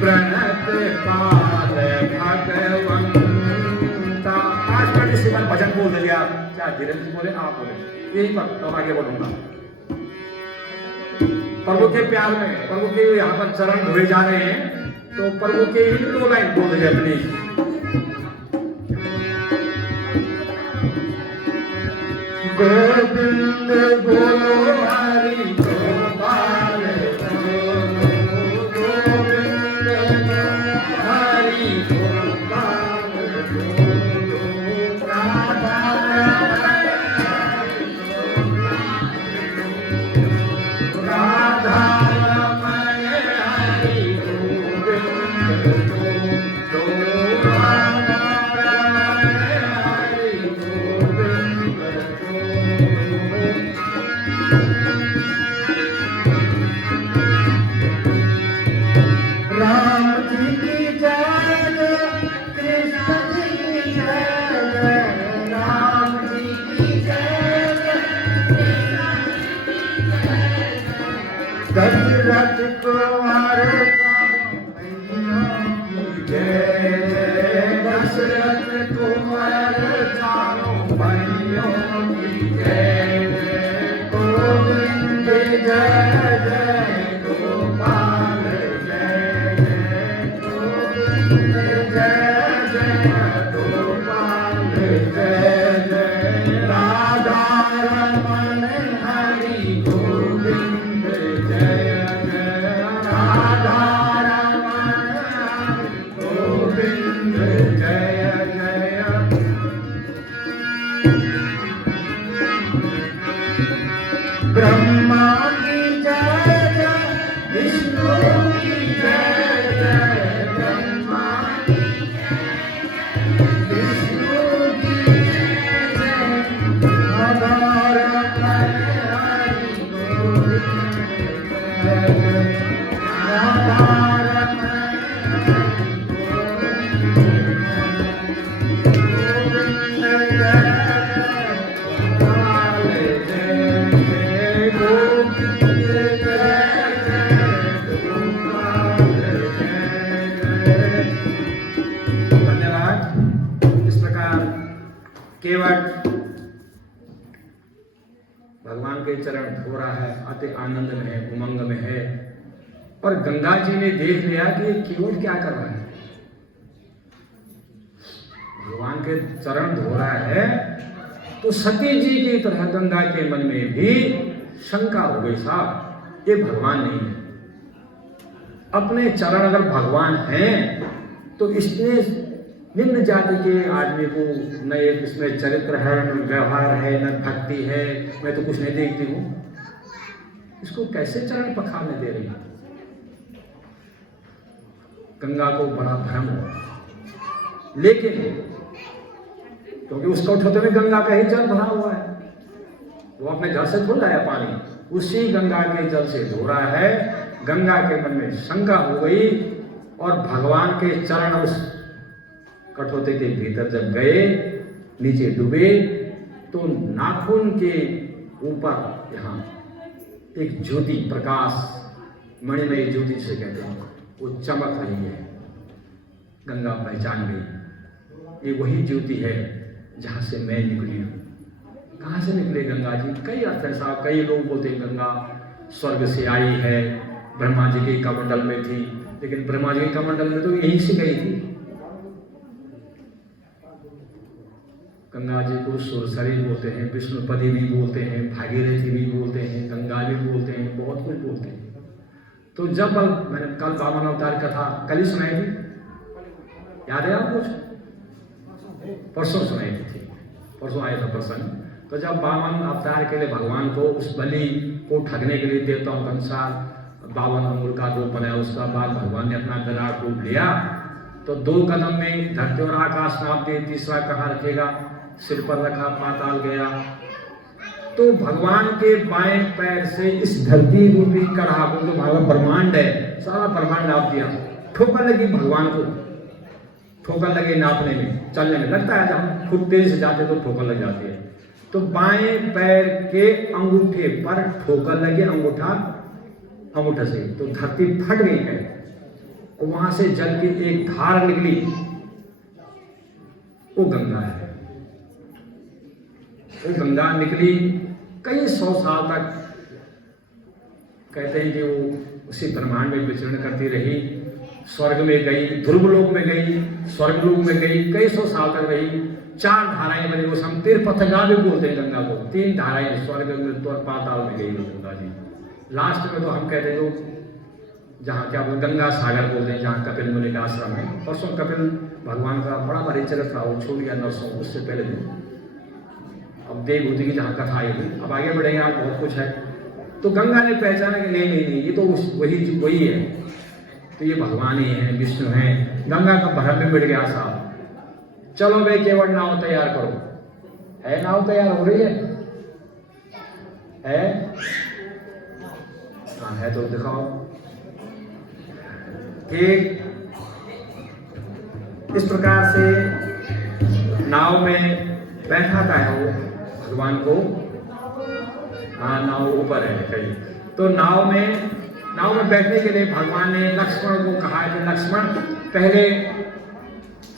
प्रणत पाद भगवंता। आज का इसी बार भजन बोल दिया, क्या धीरेन्द्र जी बोले आप बोले, यही पर तो आगे बोलूंगा। प्रभु के प्यार में प्रभु के यहाँ पर चरण धोए जा रहे हैं, तो प्रभु के ही दो लाइन बोल दिया अपनी। गोविंद बोलो हरि गोपाल, गोविंद हरि गोपाल, राधा राधा रमण हरि गोविंद, दशरथ कुंवर जय, दशरथ कुंवर चारों भाइयों की जय, गोविंद जय जय गोपाल जय जय, गोविंद जय जय गोपाल जय जय, राधा रमण हरि गोविंद जय जय, राधा रमण गोविंद जय जय। ब्रह्मा की जय जय, विष्णु की जय हो रहा है, अति आनंद में है, उमंग में है। और गंगा जी ने देख लिया कि ये केवट क्या कर रहा है, भगवान के चरण धो रहा है। तो सती जी की तरह गंगा के मन में भी शंका हो गई, साहब ये भगवान नहीं है। अपने चरण अगर भगवान हैं तो इसने निम्न जाति के आदमी को न एक इसमें चरित्र है, न व्यवहार है, न भक्ति है, मैं तो कुछ नहीं देखती हूं, इसको कैसे चरण पखारने दे रही है। गंगा को बड़ा भ्रम हुआ, लेकिन क्योंकि उसका उठोते में गंगा का ही जल भरा हुआ है, वो अपने घर से धो लाया पानी, उसी गंगा के जल से धो रहा है। गंगा के मन में शंका हो गई और भगवान के चरण उस कठोते के भीतर जब गए, नीचे डूबे, तो नाखून के ऊपर यहाँ एक ज्योति, प्रकाश, मणिमय ज्योति से कहते हैं, वो चमक रही है। गंगा पहचान गई, ये वही ज्योति है जहां से मैं निकली हूं। कहां से निकले गंगा जी? कई अर्थ है साहब, कई लोग बोलते हैं गंगा स्वर्ग से आई है, ब्रह्मा जी के कमंडल में थी, लेकिन ब्रह्मा जी के कमंडल में तो यहीं से गई थी। गंगा जी को सुरसरी बोलते हैं, विष्णुपदी भी बोलते हैं, भागीरथी भी बोलते हैं, गंगा भी बोलते हैं, बहुत कुछ बोलते हैं। तो जब मैंने कल वामन अवतार कथा कल ही सुनाई थी, याद है आपको? परसों सुनाई थी, परसों आया था प्रसंग। तो जब वामन अवतार के लिए भगवान को उस बलि को ठगने के लिए देवताओं के अनुसार 52 अंगुल का रूप बनाया, उसका बाद भगवान ने अपना विराट रूप लिया। तो 2 कदम में धरती और आकाश नाप दिए, तीसरा कहाँ रखेगा, सिर पर रखा, पाताल गया। तो भगवान के बाएं पैर से इस धरती रूपी कड़ा को, जो भगवान ब्रह्मांड है, सारा ब्रह्मांड नाप दिया। ठोकर लगी भगवान को, ठोकर लगे नापने में, चलने में लगता है, जब हम खुद तेज से जाते तो ठोकर लग जाती है। तो बाएं पैर के अंगूठे पर ठोकर लगे, अंगूठा से, तो धरती फट गई है। और वहां से जल की एक धार निकली, वो गंगा है। वो गंगा निकली, कई 100 साल तक कहते हैं कि वो उसी ब्रह्मांड में विचरण करती रही। स्वर्ग में गई, ध्रुवलोक में गई, स्वर्गलोक में गई, कई 100 साल तक रही। 4 धाराएं बनी, वो हम तीर्थपथगा भी बोलते हैं गंगा को। 3 धाराएं, स्वर्ग, मृत्यु और पाताल में गई गंगा जी। लास्ट में तो हम कहते हैं जो जहाँ क्या बोलते, गंगा सागर बोलते हैं, जहाँ कपिल मुनि का आश्रम है। परसों कपिल भगवान का बड़ा भारी चरित्र था, वो छूट गया नरसों, उससे पहले दिन। अब देवभूति की जहाँ कथा आई थी, अब आगे बढ़ेंगे, आज बहुत कुछ है। तो गंगा ने पहचाना कि नहीं, ये तो वही है, तो ये भगवान ही है, विष्णु है। गंगा का भ्रम में मिट गया साहब। चलो भाई, केवल नाव तैयार करो। है नाव तैयार हो रही है? हाँ है, तो दिखाओ। एक इस प्रकार से नाव में बैठाता है वो भगवान को। हाँ, नाव ऊपर है कहीं। तो नाव में बैठने के लिए भगवान ने लक्ष्मण को कहा कि लक्ष्मण, पहले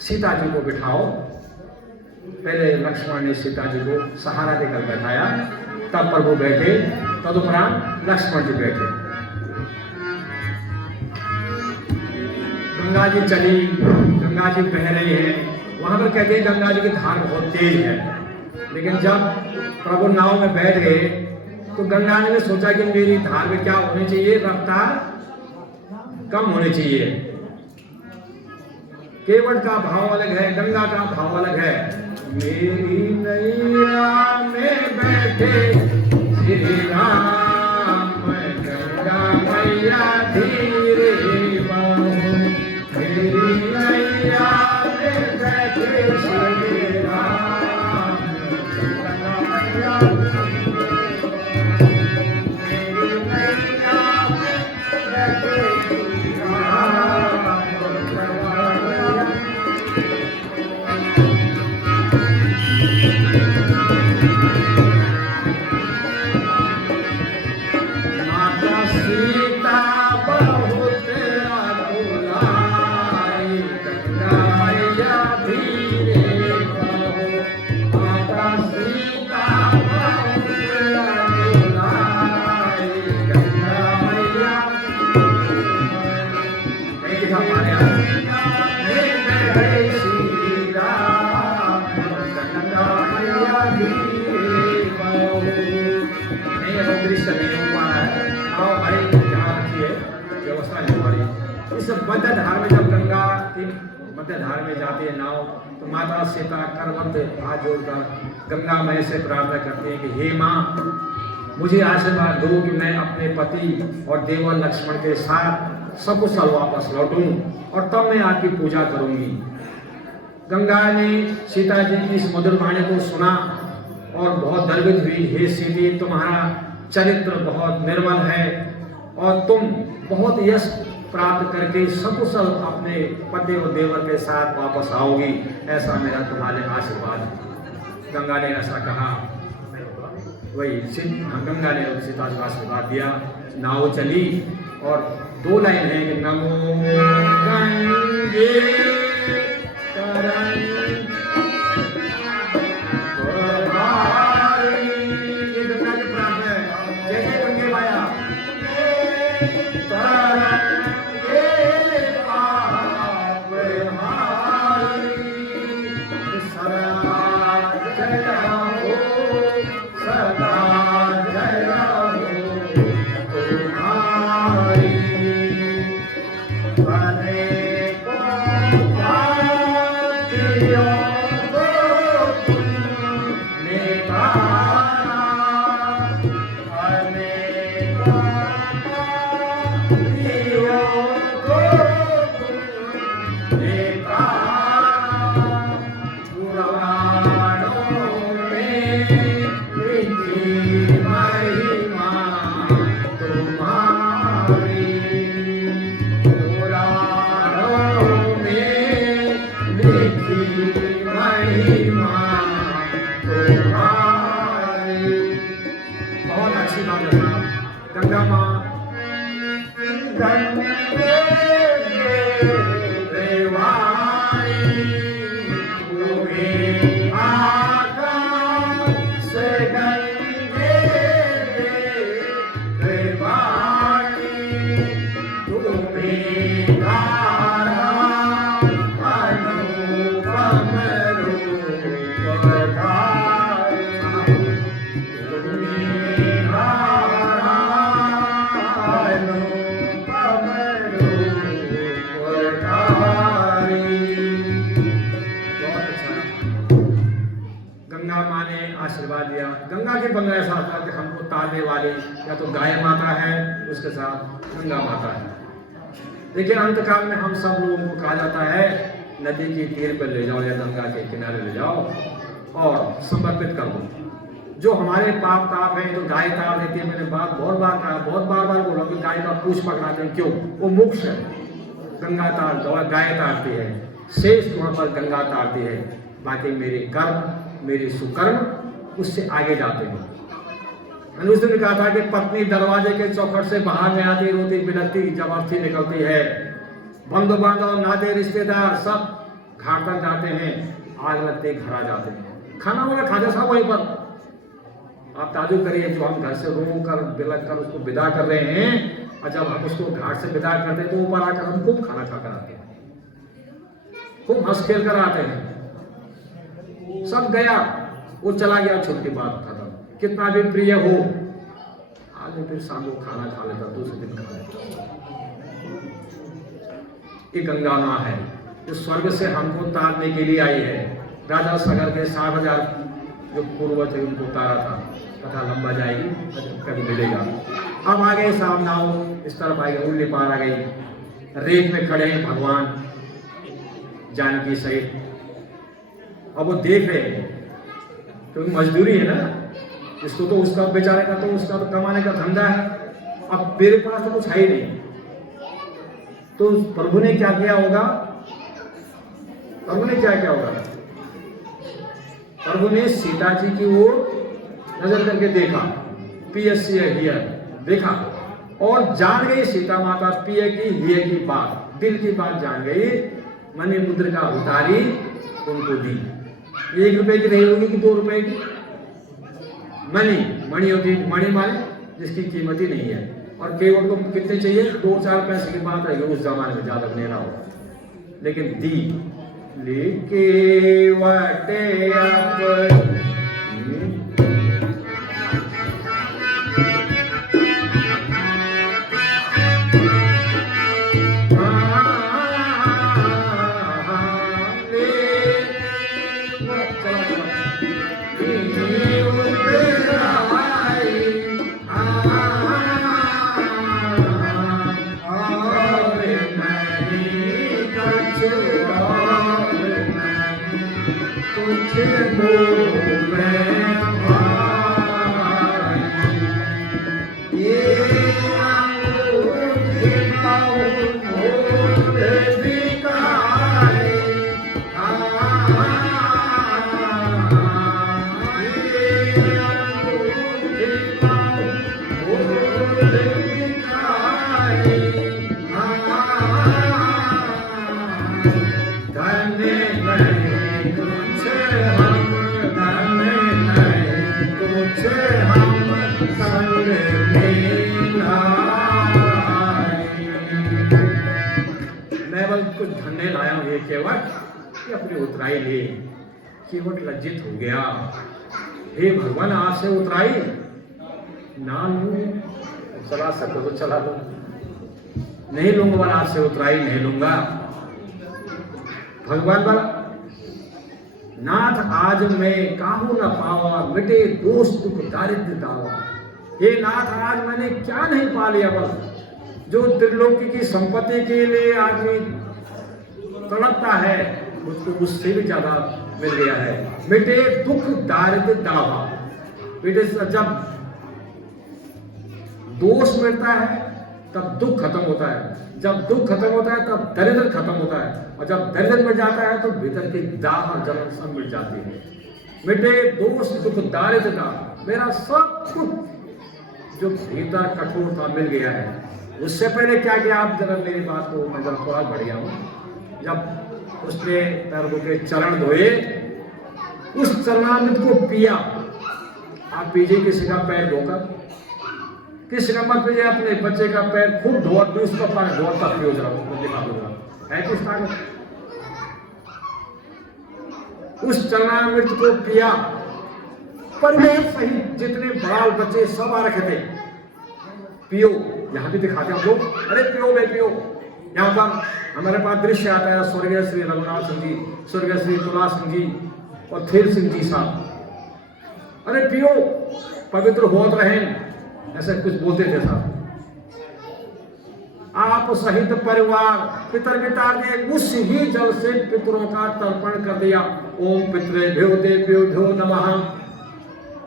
सीता जी को बिठाओ। पहले लक्ष्मण ने सीता जी को सहारा देकर बैठाया, तब प्रभु बैठे, तदुपरांत लक्ष्मण जी बैठे। गंगा जी चली, गंगा जी बह रही है। वहां पर कहते हैं गंगा जी की धार बहुत तेज है, लेकिन जब प्रभु नाव में बैठ गए तो गंगा ने सोचा कि मेरी धार में क्या होनी चाहिए, रफ्तार कम होनी चाहिए। केवट का भाव अलग है, गंगा का भाव अलग है। मेरी नैया में बैठे श्री राम, गंगा मैया धीरे बहो। मेरी नैया में बैठे श्री राम, गंगा मैया मध्य धार में जब गंगा की मध्य धार में जाती है नाव, तो माता सीता करवंत हाथ जोड़कर गंगा मैया से प्रार्थना करती है कि हे माँ, मुझे आशीर्वाद दो कि मैं अपने पति और देवर लक्ष्मण के साथ सकुशल वापस लौटूं और तब मैं आपकी पूजा करूंगी। गंगा ने सीता जी की इस मधुर वाणी को सुना और बहुत गर्वित हुई। हे सीते, तुम्हारा चरित्र बहुत निर्मल है और तुम बहुत यश प्राप्त करके सकुशल अपने पति और देवर के साथ वापस आओगी, ऐसा मेरा तुम्हारे आशीर्वाद है। गंगा ने ऐसा कहा, वही गंगा ने सीता को आशीर्वाद दिया। नाव चली और 2 लाइन है कि नमो गंगे तरंग, ये गंगा की प्रार्थना है। जय जय गंगे माया। बहुत अच्छी बात है गंगा माँ। आशीर्वाद दिया। गंगा के बंगला ऐसा था कि हमको तारने वाले या तो गाय माता है, उसके साथ गंगा माता है। देखिए अंतकाल में हम सब लोगों को कहा जाता है नदी के तीर पर ले जाओ या गंगा के किनारे ले जाओ और समर्पित कर दो। जो हमारे पाप ताप है, तो गाय तार देती है। मैंने बात बहुत बार कहा, बहुत बार बोला कि गाय का पूछ पकड़ाते हैं, क्यों? वो मोक्ष है। गंगा तार गाय तारती है, शेष वहां पर गंगा तारती है। बाकी मेरे कर्म, मेरे सुकर्म उससे आगे जाते हैं। अनुज ने कहा था कि पत्नी दरवाजे के चौखट से बाहर में आती, रोती बिलखती, जब अर्थी निकलती है। बंधु बांधव, नाते, रिश्तेदार सब घाट तक जाते हैं, आग लगते घर आ जाते हैं। खाना वाला खाते सब वहीं पर। आप ताजुब करिए, जो हम घर से रो कर बिलख कर उसको विदा कर रहे हैं, और जब हम उसको घाट से विदा करते हैं तो ऊपर आकर हम खूब खाना खाकर आते हैं, खूब हंस खेल कर आते हैं। सब गया, वो चला गया, छुट्टी बात खत्म। कितना भी प्रिय हो, आज फिर शाम को खाना खा लेता, दूसरे दिन खा लेता। ये गंगा माँ है जो स्वर्ग से हमको तारने के लिए आई है। राजा सगर के 60,000 जो पूर्वज थे उनको तारा था। कथा लंबा जाएगी, कभी मिलेगा। अब आ गए साहब, नाव इस तरफ आ गए, उल्ली पार आ गई। रेत में खड़े हैं भगवान जानकी सहित। अब वो देख रहे हैं, क्योंकि मजदूरी है ना, इसको तो उसका बेचारे का, तो उसका तो कमाने का धंधा है। अब मेरे पास तो कुछ है ही नहीं। तो प्रभु ने क्या किया होगा? प्रभु ने क्या किया होगा? प्रभु ने सीता जी की ओर नजर करके देखा, पीएससी हियर देखा, और जान गई सीता माता पिए की हियर की बात, दिल की बात जान गई। मणि मुद्रिका उतारी, उनको दी। 1 रुपए की नहीं होगी कि 2 रुपए की। मणि होती, मणि माने जिसकी कीमत ही नहीं है। और केवल को कितने चाहिए? 2-4 पैसे की बात है, उस जमाने में ज्यादा लेना हो, लेकिन दी। लेके वटे अब ये अंगूठी पाओ मोल बिकाए, मैं बस कुछ धन्य लाया हूँ ये केवट कि अपनी उतराई ले। केवट लज्जित हो गया, हे भगवान आज से उतराई ना लूं, चला सको तो चला लो, नहीं लूंगा वाला आज से उतराई नहीं लूंगा। भगवान बोला नाथ आज मैं काहू न पावा, मिटे दोष दुख दारिद्र दावा। हे नाथ आज मैंने क्या नहीं पा लिया, बस जो त्रिलोकी की संपत्ति के लिए आदमी तड़पता है उसको उससे भी ज्यादा मिल गया है। मिटे दुख दारिद्र दावा। बेटे जब दोष मिटता है तब दुख खत्म होता है, जब दुख खत्म होता है तब दरिद्र खत्म होता है, और जब दरिद्र मिट जाता है तो भीतर की दाह और जलन सब मिट जाती है। मिटे दोष दुख दारिद्र दाह, मेरा सब कुछ जो भीतर कठोरता मिल गया है। उससे पहले क्या किया, आप जरा मेरी बात को मैं जरा थोड़ा बढ़ गया हूँ। जब उसने प्रभु के चरण धोए, उस चरणामृत को पिया। आप पीजिए किसी का पैर धोकर, किसी का मत पीजिए, अपने बच्चे का पैर खूब धोआ, उसका पानी धोता पियो जरा, दिखा दूंगा है किस ताकत। उस चरणामृत को पिया, परिवार सहित जितने बाल बच्चे सब आ रखे थे, पियो। यहाँ भी दिखाते हैं हम लोग, अरे पियो बे पियो। यहाँ पर हमारे पास दृश्य आता है स्वर्गीय श्री रघुनाथ सिंह जी, स्वर्गीय श्री तुला सिंह जी और थेर सिंह जी साहब, अरे पियो पवित्र होत रहे, ऐसे कुछ बोलते थे साहब। आप सहित परिवार पितर बितार ने उस ही जल से पितरों का तर्पण कर दिया। ओम पितृभ्यो देव्यो नमः।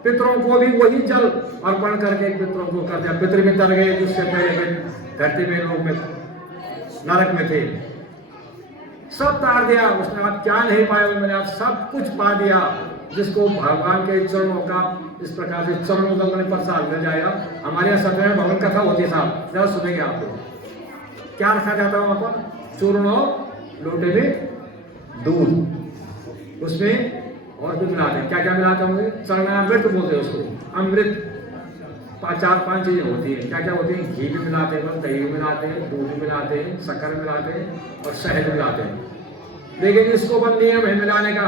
पितरों को भी वही जल अर्पण करके पितरों को कर दिया। पितर भी तर गए जिससे पहले धरती में लोग में नरक में थे, सब तार दिया उसने। आप क्या नहीं पाए, मैंने आप सब कुछ पा दिया। जिसको भगवान के चरणों का इस प्रकार से चरणों का मैंने प्रसाद मिल जाएगा। हमारे यहाँ सत्यनारायण भगवान कथा होती है साहब, जरा सुनेंगे आपको। क्या रखा जाता है वहां पर, चूर्ण और लोटे में दूध, उसमें और भी मिलाते हैं। क्या क्या मिलाते होंगे, चरणामृत बोलते हैं उसको, अमृत। 4-5 चीजें होती है। क्या क्या होती है, घी भी मिलाते हैं, दही भी मिलाते हैं, दूध भी मिलाते हैं, शक्कर मिलाते हैं और शहद मिलाते हैं। लेकिन इसको बंद नियम है मिलाने का।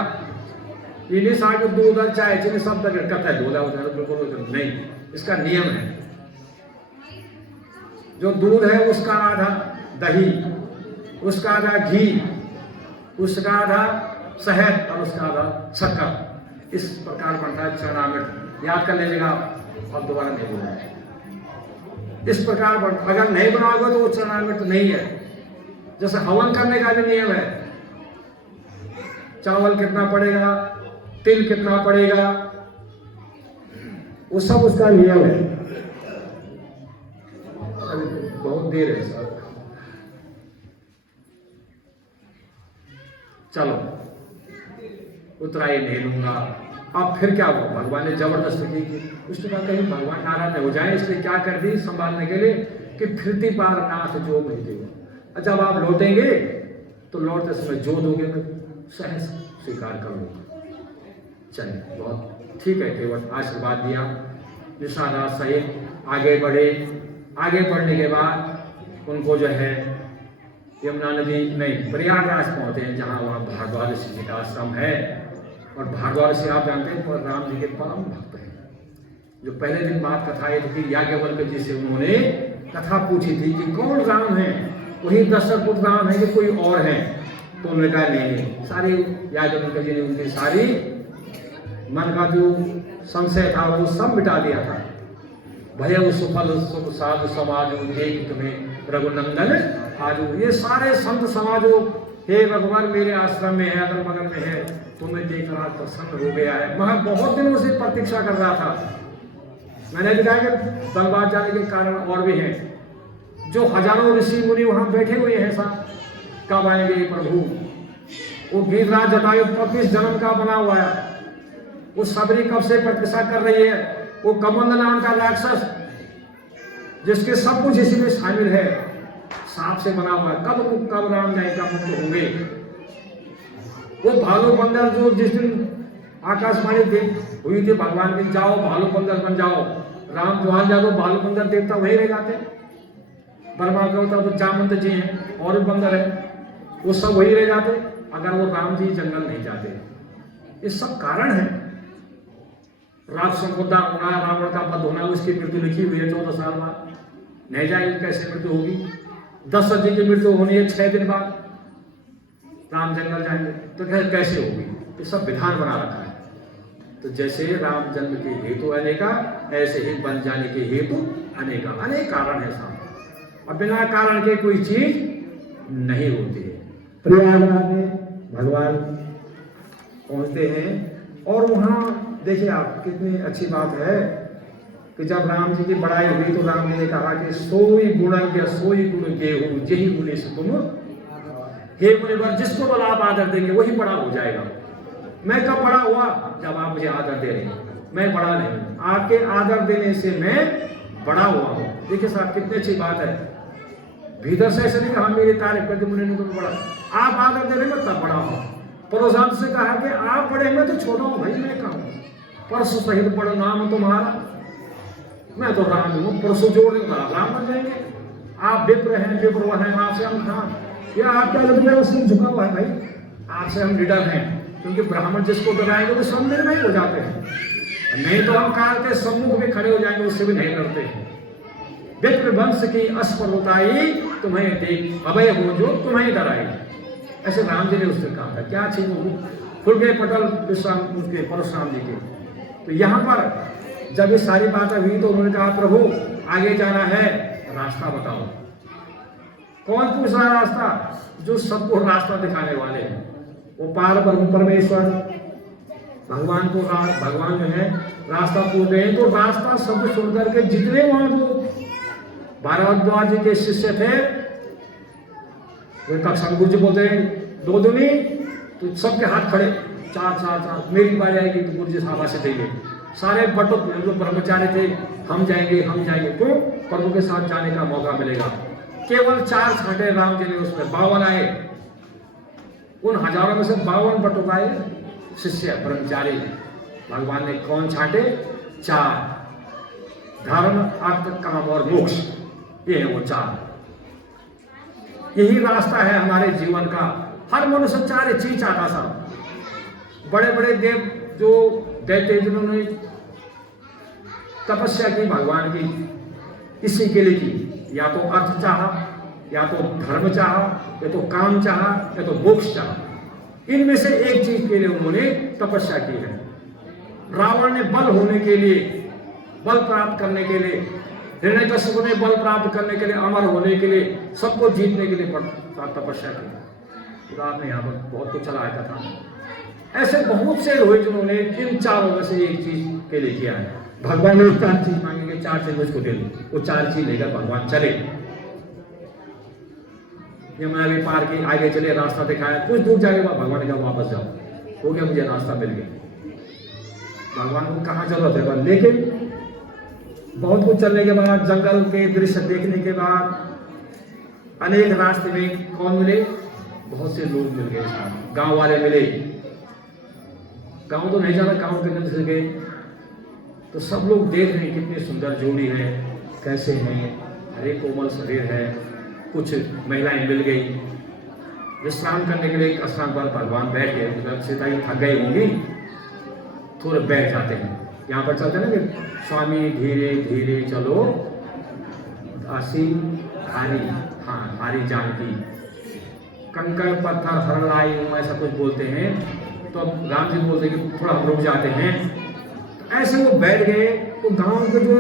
इन्हीं सारे दूध और चाय चीनी सब तक करता है, दूध बिल्कुल नहीं, इसका नियम है। जो दूध है उसका आधा दही, उसका आधा घी, उसका आधा शहद और उसका आधा शक्कर, इस प्रकार बनता है चरणामृत। याद कर लीजिएगा और दोबारा नहीं बोलना है। इस प्रकार अगर नहीं बनाओगे तो वो चरणामृत नहीं है। जैसे हवन करने का भी नियम है, चावल कितना पड़ेगा, तिल कितना पड़ेगा, वो सब उसका नियम है। बहुत देर है सर, चलो उतराई नहीं लूंगा। अब फिर क्या हुआ, भगवान ने जबरदस्ती की। उसके बाद कहीं भगवान नाराज हो जाए, इसलिए क्या कर दी संभालने के लिए कि फिरती पार नाथ जो नहीं देगा। जब आप लौटेंगे तो लौटते समय जो दोगे मैं सहज स्वीकार करूंगा। चलिए बहुत ठीक है, केवल आशीर्वाद दिया, निशाना सहित आगे बढ़े। आगे बढ़ने के बाद उनको जो है यमुना नदी नहीं प्रयागराज पहुंचते हैं, जहाँ वहाँ भारद्वाज जी का आश्रम है। और भारद्वाज से आप जानते हैं और राम जी के परम भक्त हैं। जो पहले दिन बात कथा ये थी, याज्ञवल्क्य जी से उन्होंने कथा पूछी थी कि कौन राम है, वही दशरथ पुत्र राम है कि कोई और है। तो उन्होंने कहा नहीं, सारी याज्ञवल्क्य जी ने उनकी सारी मन का जो संशय था वो सब मिटा दिया था। भय सुफल सुख साधु समाज देख तुम्हें रघुनंदन आजू। ये सारे संत समाजो हे भगवान मेरे आश्रम में है, अगल बगल में है, तुम्हें देखकर आज प्रसन्न हो गया है। मैं बहुत दिनों से प्रतीक्षा कर रहा था मैंने दिखाया कि बनवास जाने के कारण और भी हैं, जो हजारों ऋषि मुनि वहां बैठे हुए हैं साहब, कब आएंगे प्रभु। वो गिरिराज जटायु 25 जन्म का बना हुआ है, वो सबरी कब से प्रतीक्षा कर रही है। वो कमंद नाम का राक्षस जिसके सब कुछ इसी में शामिल है, सांप से बना हुआ है, कब राम जाएगा मुक्त होंगे। वो भालू बंदर जो जिस दिन आकाशवाणी हुई थी भगवान की, जाओ भालू बंदर बन जाओ, राम जहां जाओ भालू बंदर देवता वही रह जाते। बर्मा का होता तो चामंत जी हैं और भी बंदर है, वो सब वही रह जाते अगर वो राम जी जंगल नहीं जाते। ये सब कारण है। राक्षसों को रावण का वध होना, उसकी मृत्यु लिखी हुई है 14 साल बाद, नहीं जाएगी कैसे मृत्यु होगी। दशरथ जी की मृत्यु होनी है 6 दिन बाद, राम जंगल जाएंगे तो कैसे होगी। ये सब विधान बना रखा है। तो जैसे राम जन्म के हेतु अनेका, ऐसे ही बन जाने के हेतु अनेका, अनेक कारण है साहब, और बिना कारण के कोई चीज नहीं होती है। प्रयागराज में भगवान पहुंचते हैं और वहां देखिए आप कितनी अच्छी बात है कि जब राम जी की बड़ाई हुई तो राम जी ने कहा कि सोई गुण गेहूं जही गुणे से तुम हे मुनिवर, जिसको बोला आप आदर देंगे वही बड़ा हो जाएगा। मैं कब बड़ा हुआ, जब आप मुझे आदर दे रहे हैं। मैं बड़ा नहीं हूं, आपके आदर देने से मैं बड़ा हुआ हूं। देखिए साहब कितनी अच्छी बात है। भीतर से ऐसे नहीं कहा मेरी तारीफ करके मुझे नहीं बड़ा, आप आदर दे रहे हैं तब बड़ा हो। पड़ोसान से कहा कि आप बड़े, मैं तो छोटा हूं भाई, मैं कहूं परसों सहित बड़ा नाम तुम्हारा, मैं तो राम हूं, परसों जोड़ राम बन जाएंगे। आप विप्र हैं, विप्र हैं, आपसे हम खान, या आपका झुका हुआ है भाई, आपसे हम निडर हैं, क्योंकि ब्राह्मण जिसको डराएंगे वो सब निर्भय हो जाते हैं। नहीं तो हम काल के सम्मुख में खड़े हो जाएंगे, उससे भी नहीं डरते हैं। विप्र वंश की अस्पर्वताई तुम्हें देख अभय हो जो तुम्हें डराई, ऐसे राम जी ने उससे कहा था। क्या चीज खुल गए पटल विश्राम उसके परशुराम जी के। तो यहाँ पर जब ये सारी बातें हुई तो उन्होंने कहा प्रभु आगे जाना है, रास्ता बताओ। कौन पूछ रहा रास्ता, जो सबको रास्ता दिखाने वाले हैं, वो पार ब्रह्म परमेश्वर भगवान को भगवान जो है रास्ता पूछ रहे हैं। तो रास्ता शब्द सुनकर के जितने वहां जो भारद्वाज जी के शिष्य थे, वे कक्षांगुर जी बोलते हैं 2 दुनी, तो सबके हाथ खड़े, 4 मेरी बारी आएगी तो गुरु जी साहब से देंगे। सारे बटुक जो ब्रह्मचारी थे, हम जाएंगे तो प्रभु के साथ जाने का मौका मिलेगा। केवल 4 छांटे राम जी ने उसमें 52 आए, उन हजारों में से 52 बटुक आए शिष्य ब्रह्मचारी। भगवान ने कौन छांटे, 4, धर्म अर्थ काम और मोक्ष, ये है वो 4। यही रास्ता है हमारे जीवन का। हर मनुष्य 4 चीज चाहता था। बड़े बड़े देव जो दैत्य जिन्होंने तपस्या की भगवान की, इसी के लिए की, या तो अर्थ चाहा, या तो धर्म चाहा, या तो काम चाहा, या तो मोक्ष चाहा। इनमें से एक चीज के लिए उन्होंने तपस्या की है। रावण ने बल होने के लिए, बल प्राप्त करने के लिए, हिरण्यकश्यप ने बल प्राप्त करने के लिए, अमर होने के लिए, सबको जीतने के लिए तपस्या की। तो आपने यहाँ पर बहुत कुछ चलाया था। ऐसे बहुत से हुए जिन्होंने इन 4 में से एक चीज के लिए किया है। भगवान ने 4 चीज मांगेंगे, 4 चीज मुझको दे दो, वो 4 चीज लेकर भगवान चले। यमुना भी पार की, आगे चले, रास्ता दिखाया, कुछ दूर जाएगा भगवान ने कहा वापस जाओ, हो गया मुझे रास्ता मिल गया। भगवान को कहाँ जरूरत है, लेकिन बहुत कुछ चलने के बाद, जंगल के दृश्य देखने के बाद, अनेक रास्ते में कौन मिले, बहुत से लोग मिल गए, गांव वाले मिले। गांव तो नहीं जाना, गांव के अंदर से गए तो सब लोग देख रहे हैं कितनी सुंदर जोड़ी है, कैसे हैं, हरे कोमल शरीर है। कुछ महिलाएं मिल गई, विश्राम करने के लिए एक स्थान पर भगवान बैठ गए। सीता ही थक गए होंगी, थोड़े बैठ जाते हैं। यहाँ पर चलते ना कि स्वामी धीरे धीरे चलो, दासी हारी, हाँ हारी जानकी, कंकड़ पत्थर हर लाई हूँ, ऐसा कुछ बोलते हैं। तो अब राम जी बोलते हैं कि थोड़ा हम रुक जाते हैं। ऐसे वो बैठ गए तो गांव के जो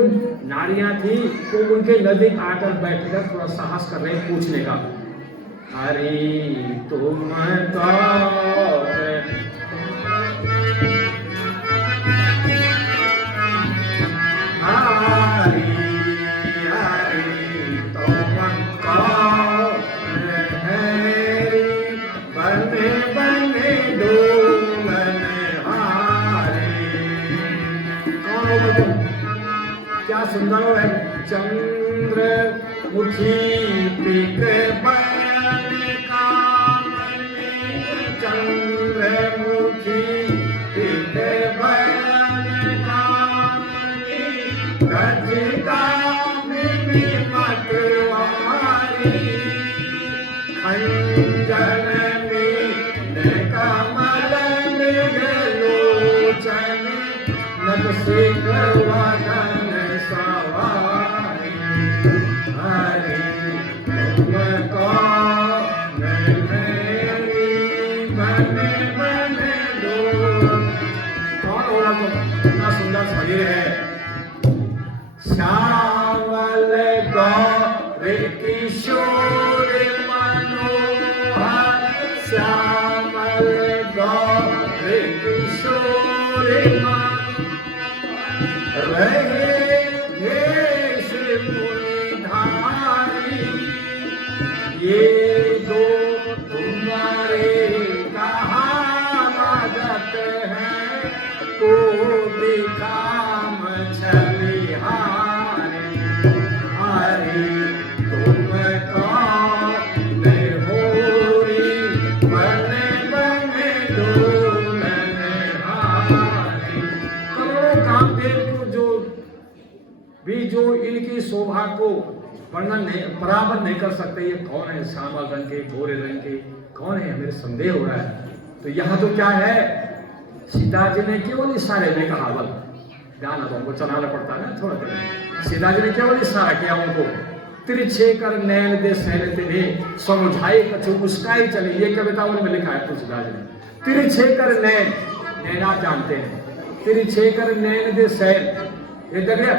नारियां थी तो उनके नजदीक आकर बैठकर थोड़ा साहस कर रहे पूछने का, अरे तुम सुंदर है। चंद्रमुखी पिक बन कामनी, चंद्रमुखी पिक बन कामनी, गज कामिनी मतवारी, खंजन में कमल मृगलोचन, नभ से वदन सवारी, हरि तुमको मेरी मन मन दो। कौन होगा तो इतना सुंदर शरीर है। श्यामल गौर किशोर मनोहर, श्यामल गौर किशोर मनोहर, रहे देश मुनिधारी, ये दो तुम्हारे कहाँ लागत है, कोटि काम छलिहारी, हरि तुमको मैं होरी बन बन डोलन हारी। करोड़ों कामदेव को जो इनकी शोभा को वर्णन नहीं, बराबर नहीं कर सकते। ये कौन है? श्यामल रंग के, गोरे रंग के, कौन है? मेरे संदेह हो रहा है। तो यहाँ तो क्या है, सीता जी ने केवल इशारे में कहा, बल ध्यान तो हमको चलाना पड़ता है ना थोड़ा देर। सीता जी ने केवल इशारा किया उनको, तिरछे कर नैन दे सैन तिन्हे, समुझाए कछु मुस्काई चले। ये कविता उनमें लिखा है तुलसीदास ने। तिरछे कर नैन, नैन आप जानते हैं, तिरछे कर नैन दे सैन, ये देख लिया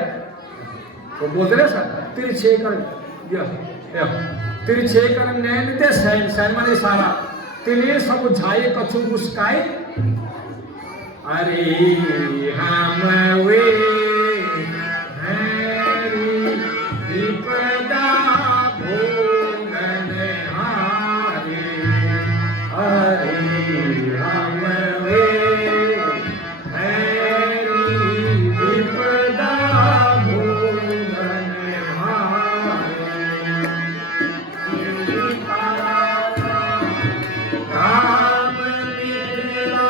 तो बोलते रहे सर, तिरछे कर तिरछे कर नैन दे सैन, सैन माने इशारा, तिन्हे समुझाए कछु मुस्काई, अरे हम वे हरि विपदा भोगन हारे, अरे हम वे हरि विपदा भोगन हारे, राम मिला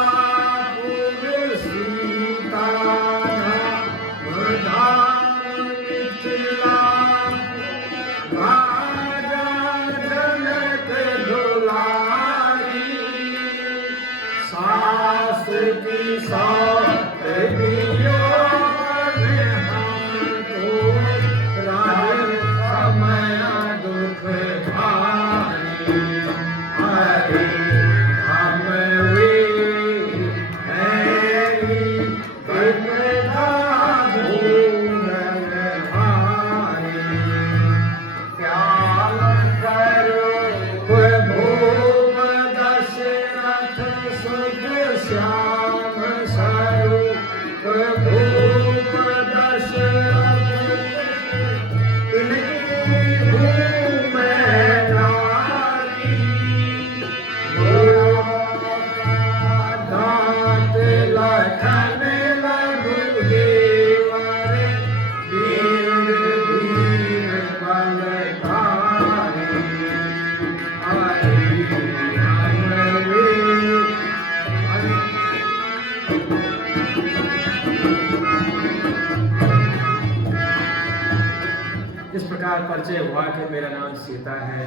इस प्रकार परिचय हुआ कि मेरा नाम सीता है,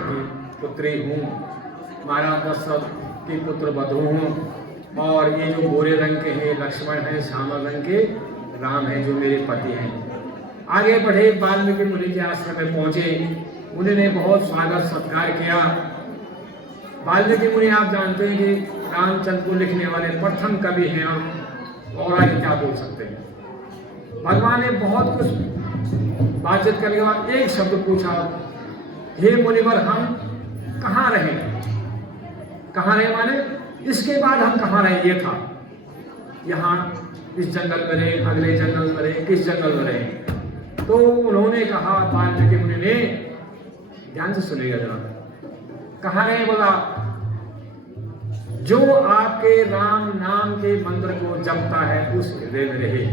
की पुत्री हूँ, महाराज दशरथ की पुत्र वधू हूँ, और ये जो गोरे रंग के हैं लक्ष्मण हैं, श्यामल रंग के राम हैं जो मेरे पति हैं। आगे बढ़े, वाल्मीकि मुनि के आश्रम में पहुंचे, मुनि ने बहुत स्वागत सत्कार किया। वाल्मीकि मुनि आप जानते हैं कि रामचंद्र को लिखने वाले प्रथम कवि हैं, और आगे क्या बोल सकते हैं। भगवान ने बहुत कुछ बातचीत करने के बाद एक शब्द पूछा, हे मुनिवर हम कहाँ रहे? कहाँ रहे माने इसके बाद हम कहाँ रहे, ये था। यहाँ इस जंगल में रहे, अगले जंगल में रहे, किस जंगल में रहे? तो उन्होंने कहा, वाल्मीकि मुनि ने, ध्यान से सुनिएगा जरा, कहाँ रहे? बोला जो आपके राम नाम के मंत्र को जपता है उस हृदय में रहे।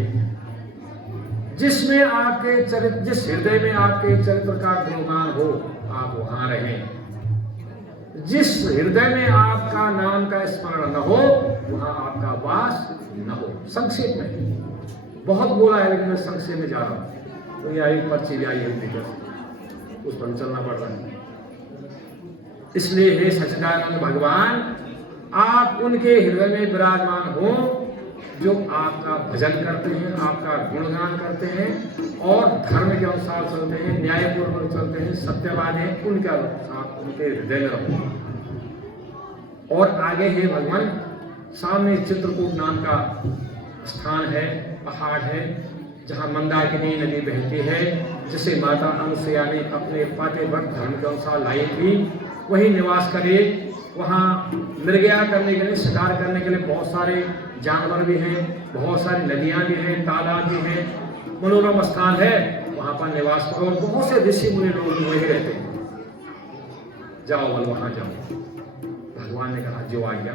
जिसमें आपके चरित्र, जिस हृदय में आपके चरित्र का गुणगान हो, आप वहां रहें। जिस हृदय में आपका नाम का स्मरण न हो, वहां आपका वास न हो। संक्षेप में बहुत बोला है, लेकिन मैं संक्षेप में जा रहा हूं। तो यह एक पर्ची आई है, उस पर चलना पड़ रहा है। इसलिए हे सच्चिदानंद भगवान, आप उनके हृदय में विराजमान हो जो आपका भजन करते हैं, आपका गुणगान करते हैं और धर्म के अनुसार चलते हैं, न्यायपूर्वक चलते हैं, सत्यवाद है, उनके अनुसार उनके हृदय में रहो। और आगे हे भगवान, सामने चित्रकूट नाम का स्थान है, पहाड़ है, जहाँ मंदाकिनी नदी बहती है, जिसे माता अनुसुईया ने अपने पातिव्रत धर्म के अनुसार लाई थी। वही निवास करे। वहाँ मृगया करने के लिए, शिकार करने के लिए बहुत सारे जानवर भी हैं, बहुत सारी नदियाँ भी हैं, तालाब भी हैं, मनोरम स्थान है। वहाँ पर निवास करो और बहुत से ऋषि मुनि लोग वही रहते हैं। जाओ बोल, वहाँ जाओ। भगवान ने कहा जो आज्ञा।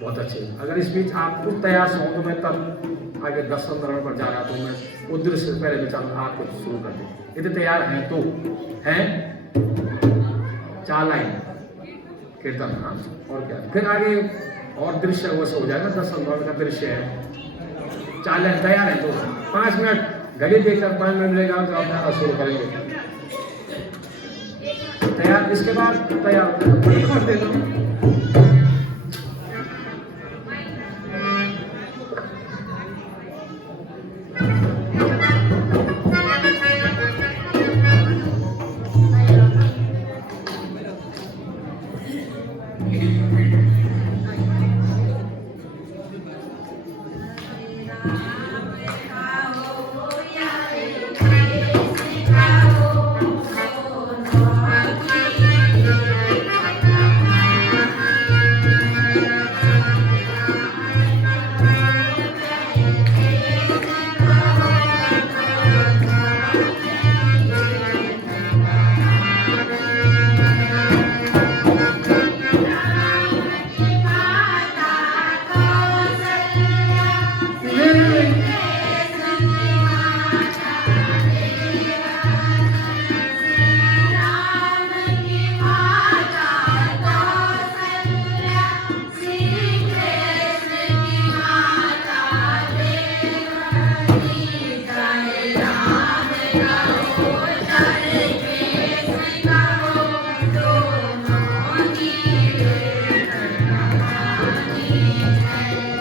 बहुत अच्छे। अगर इस बीच आप खुद तैयार हो तो मैं तब आगे 10-15 पर जा रहा, तो मैं उधर से पहले विचार आपको शुरू कर दूँ। यदि तैयार हैं तो हैं 4 लाइन कीर्तन। हाँ, और क्या, फिर आगे और दृश्य वो से हो जाएगा। 10-15 का दृश्य है। 4 लाइन तैयार है तो 5 मिनट घड़ी देखकर 5 मिनट मिलेगा तो आप अपना शुरू करेंगे। तैयार, इसके बाद तैयार कर देना।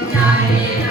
Jai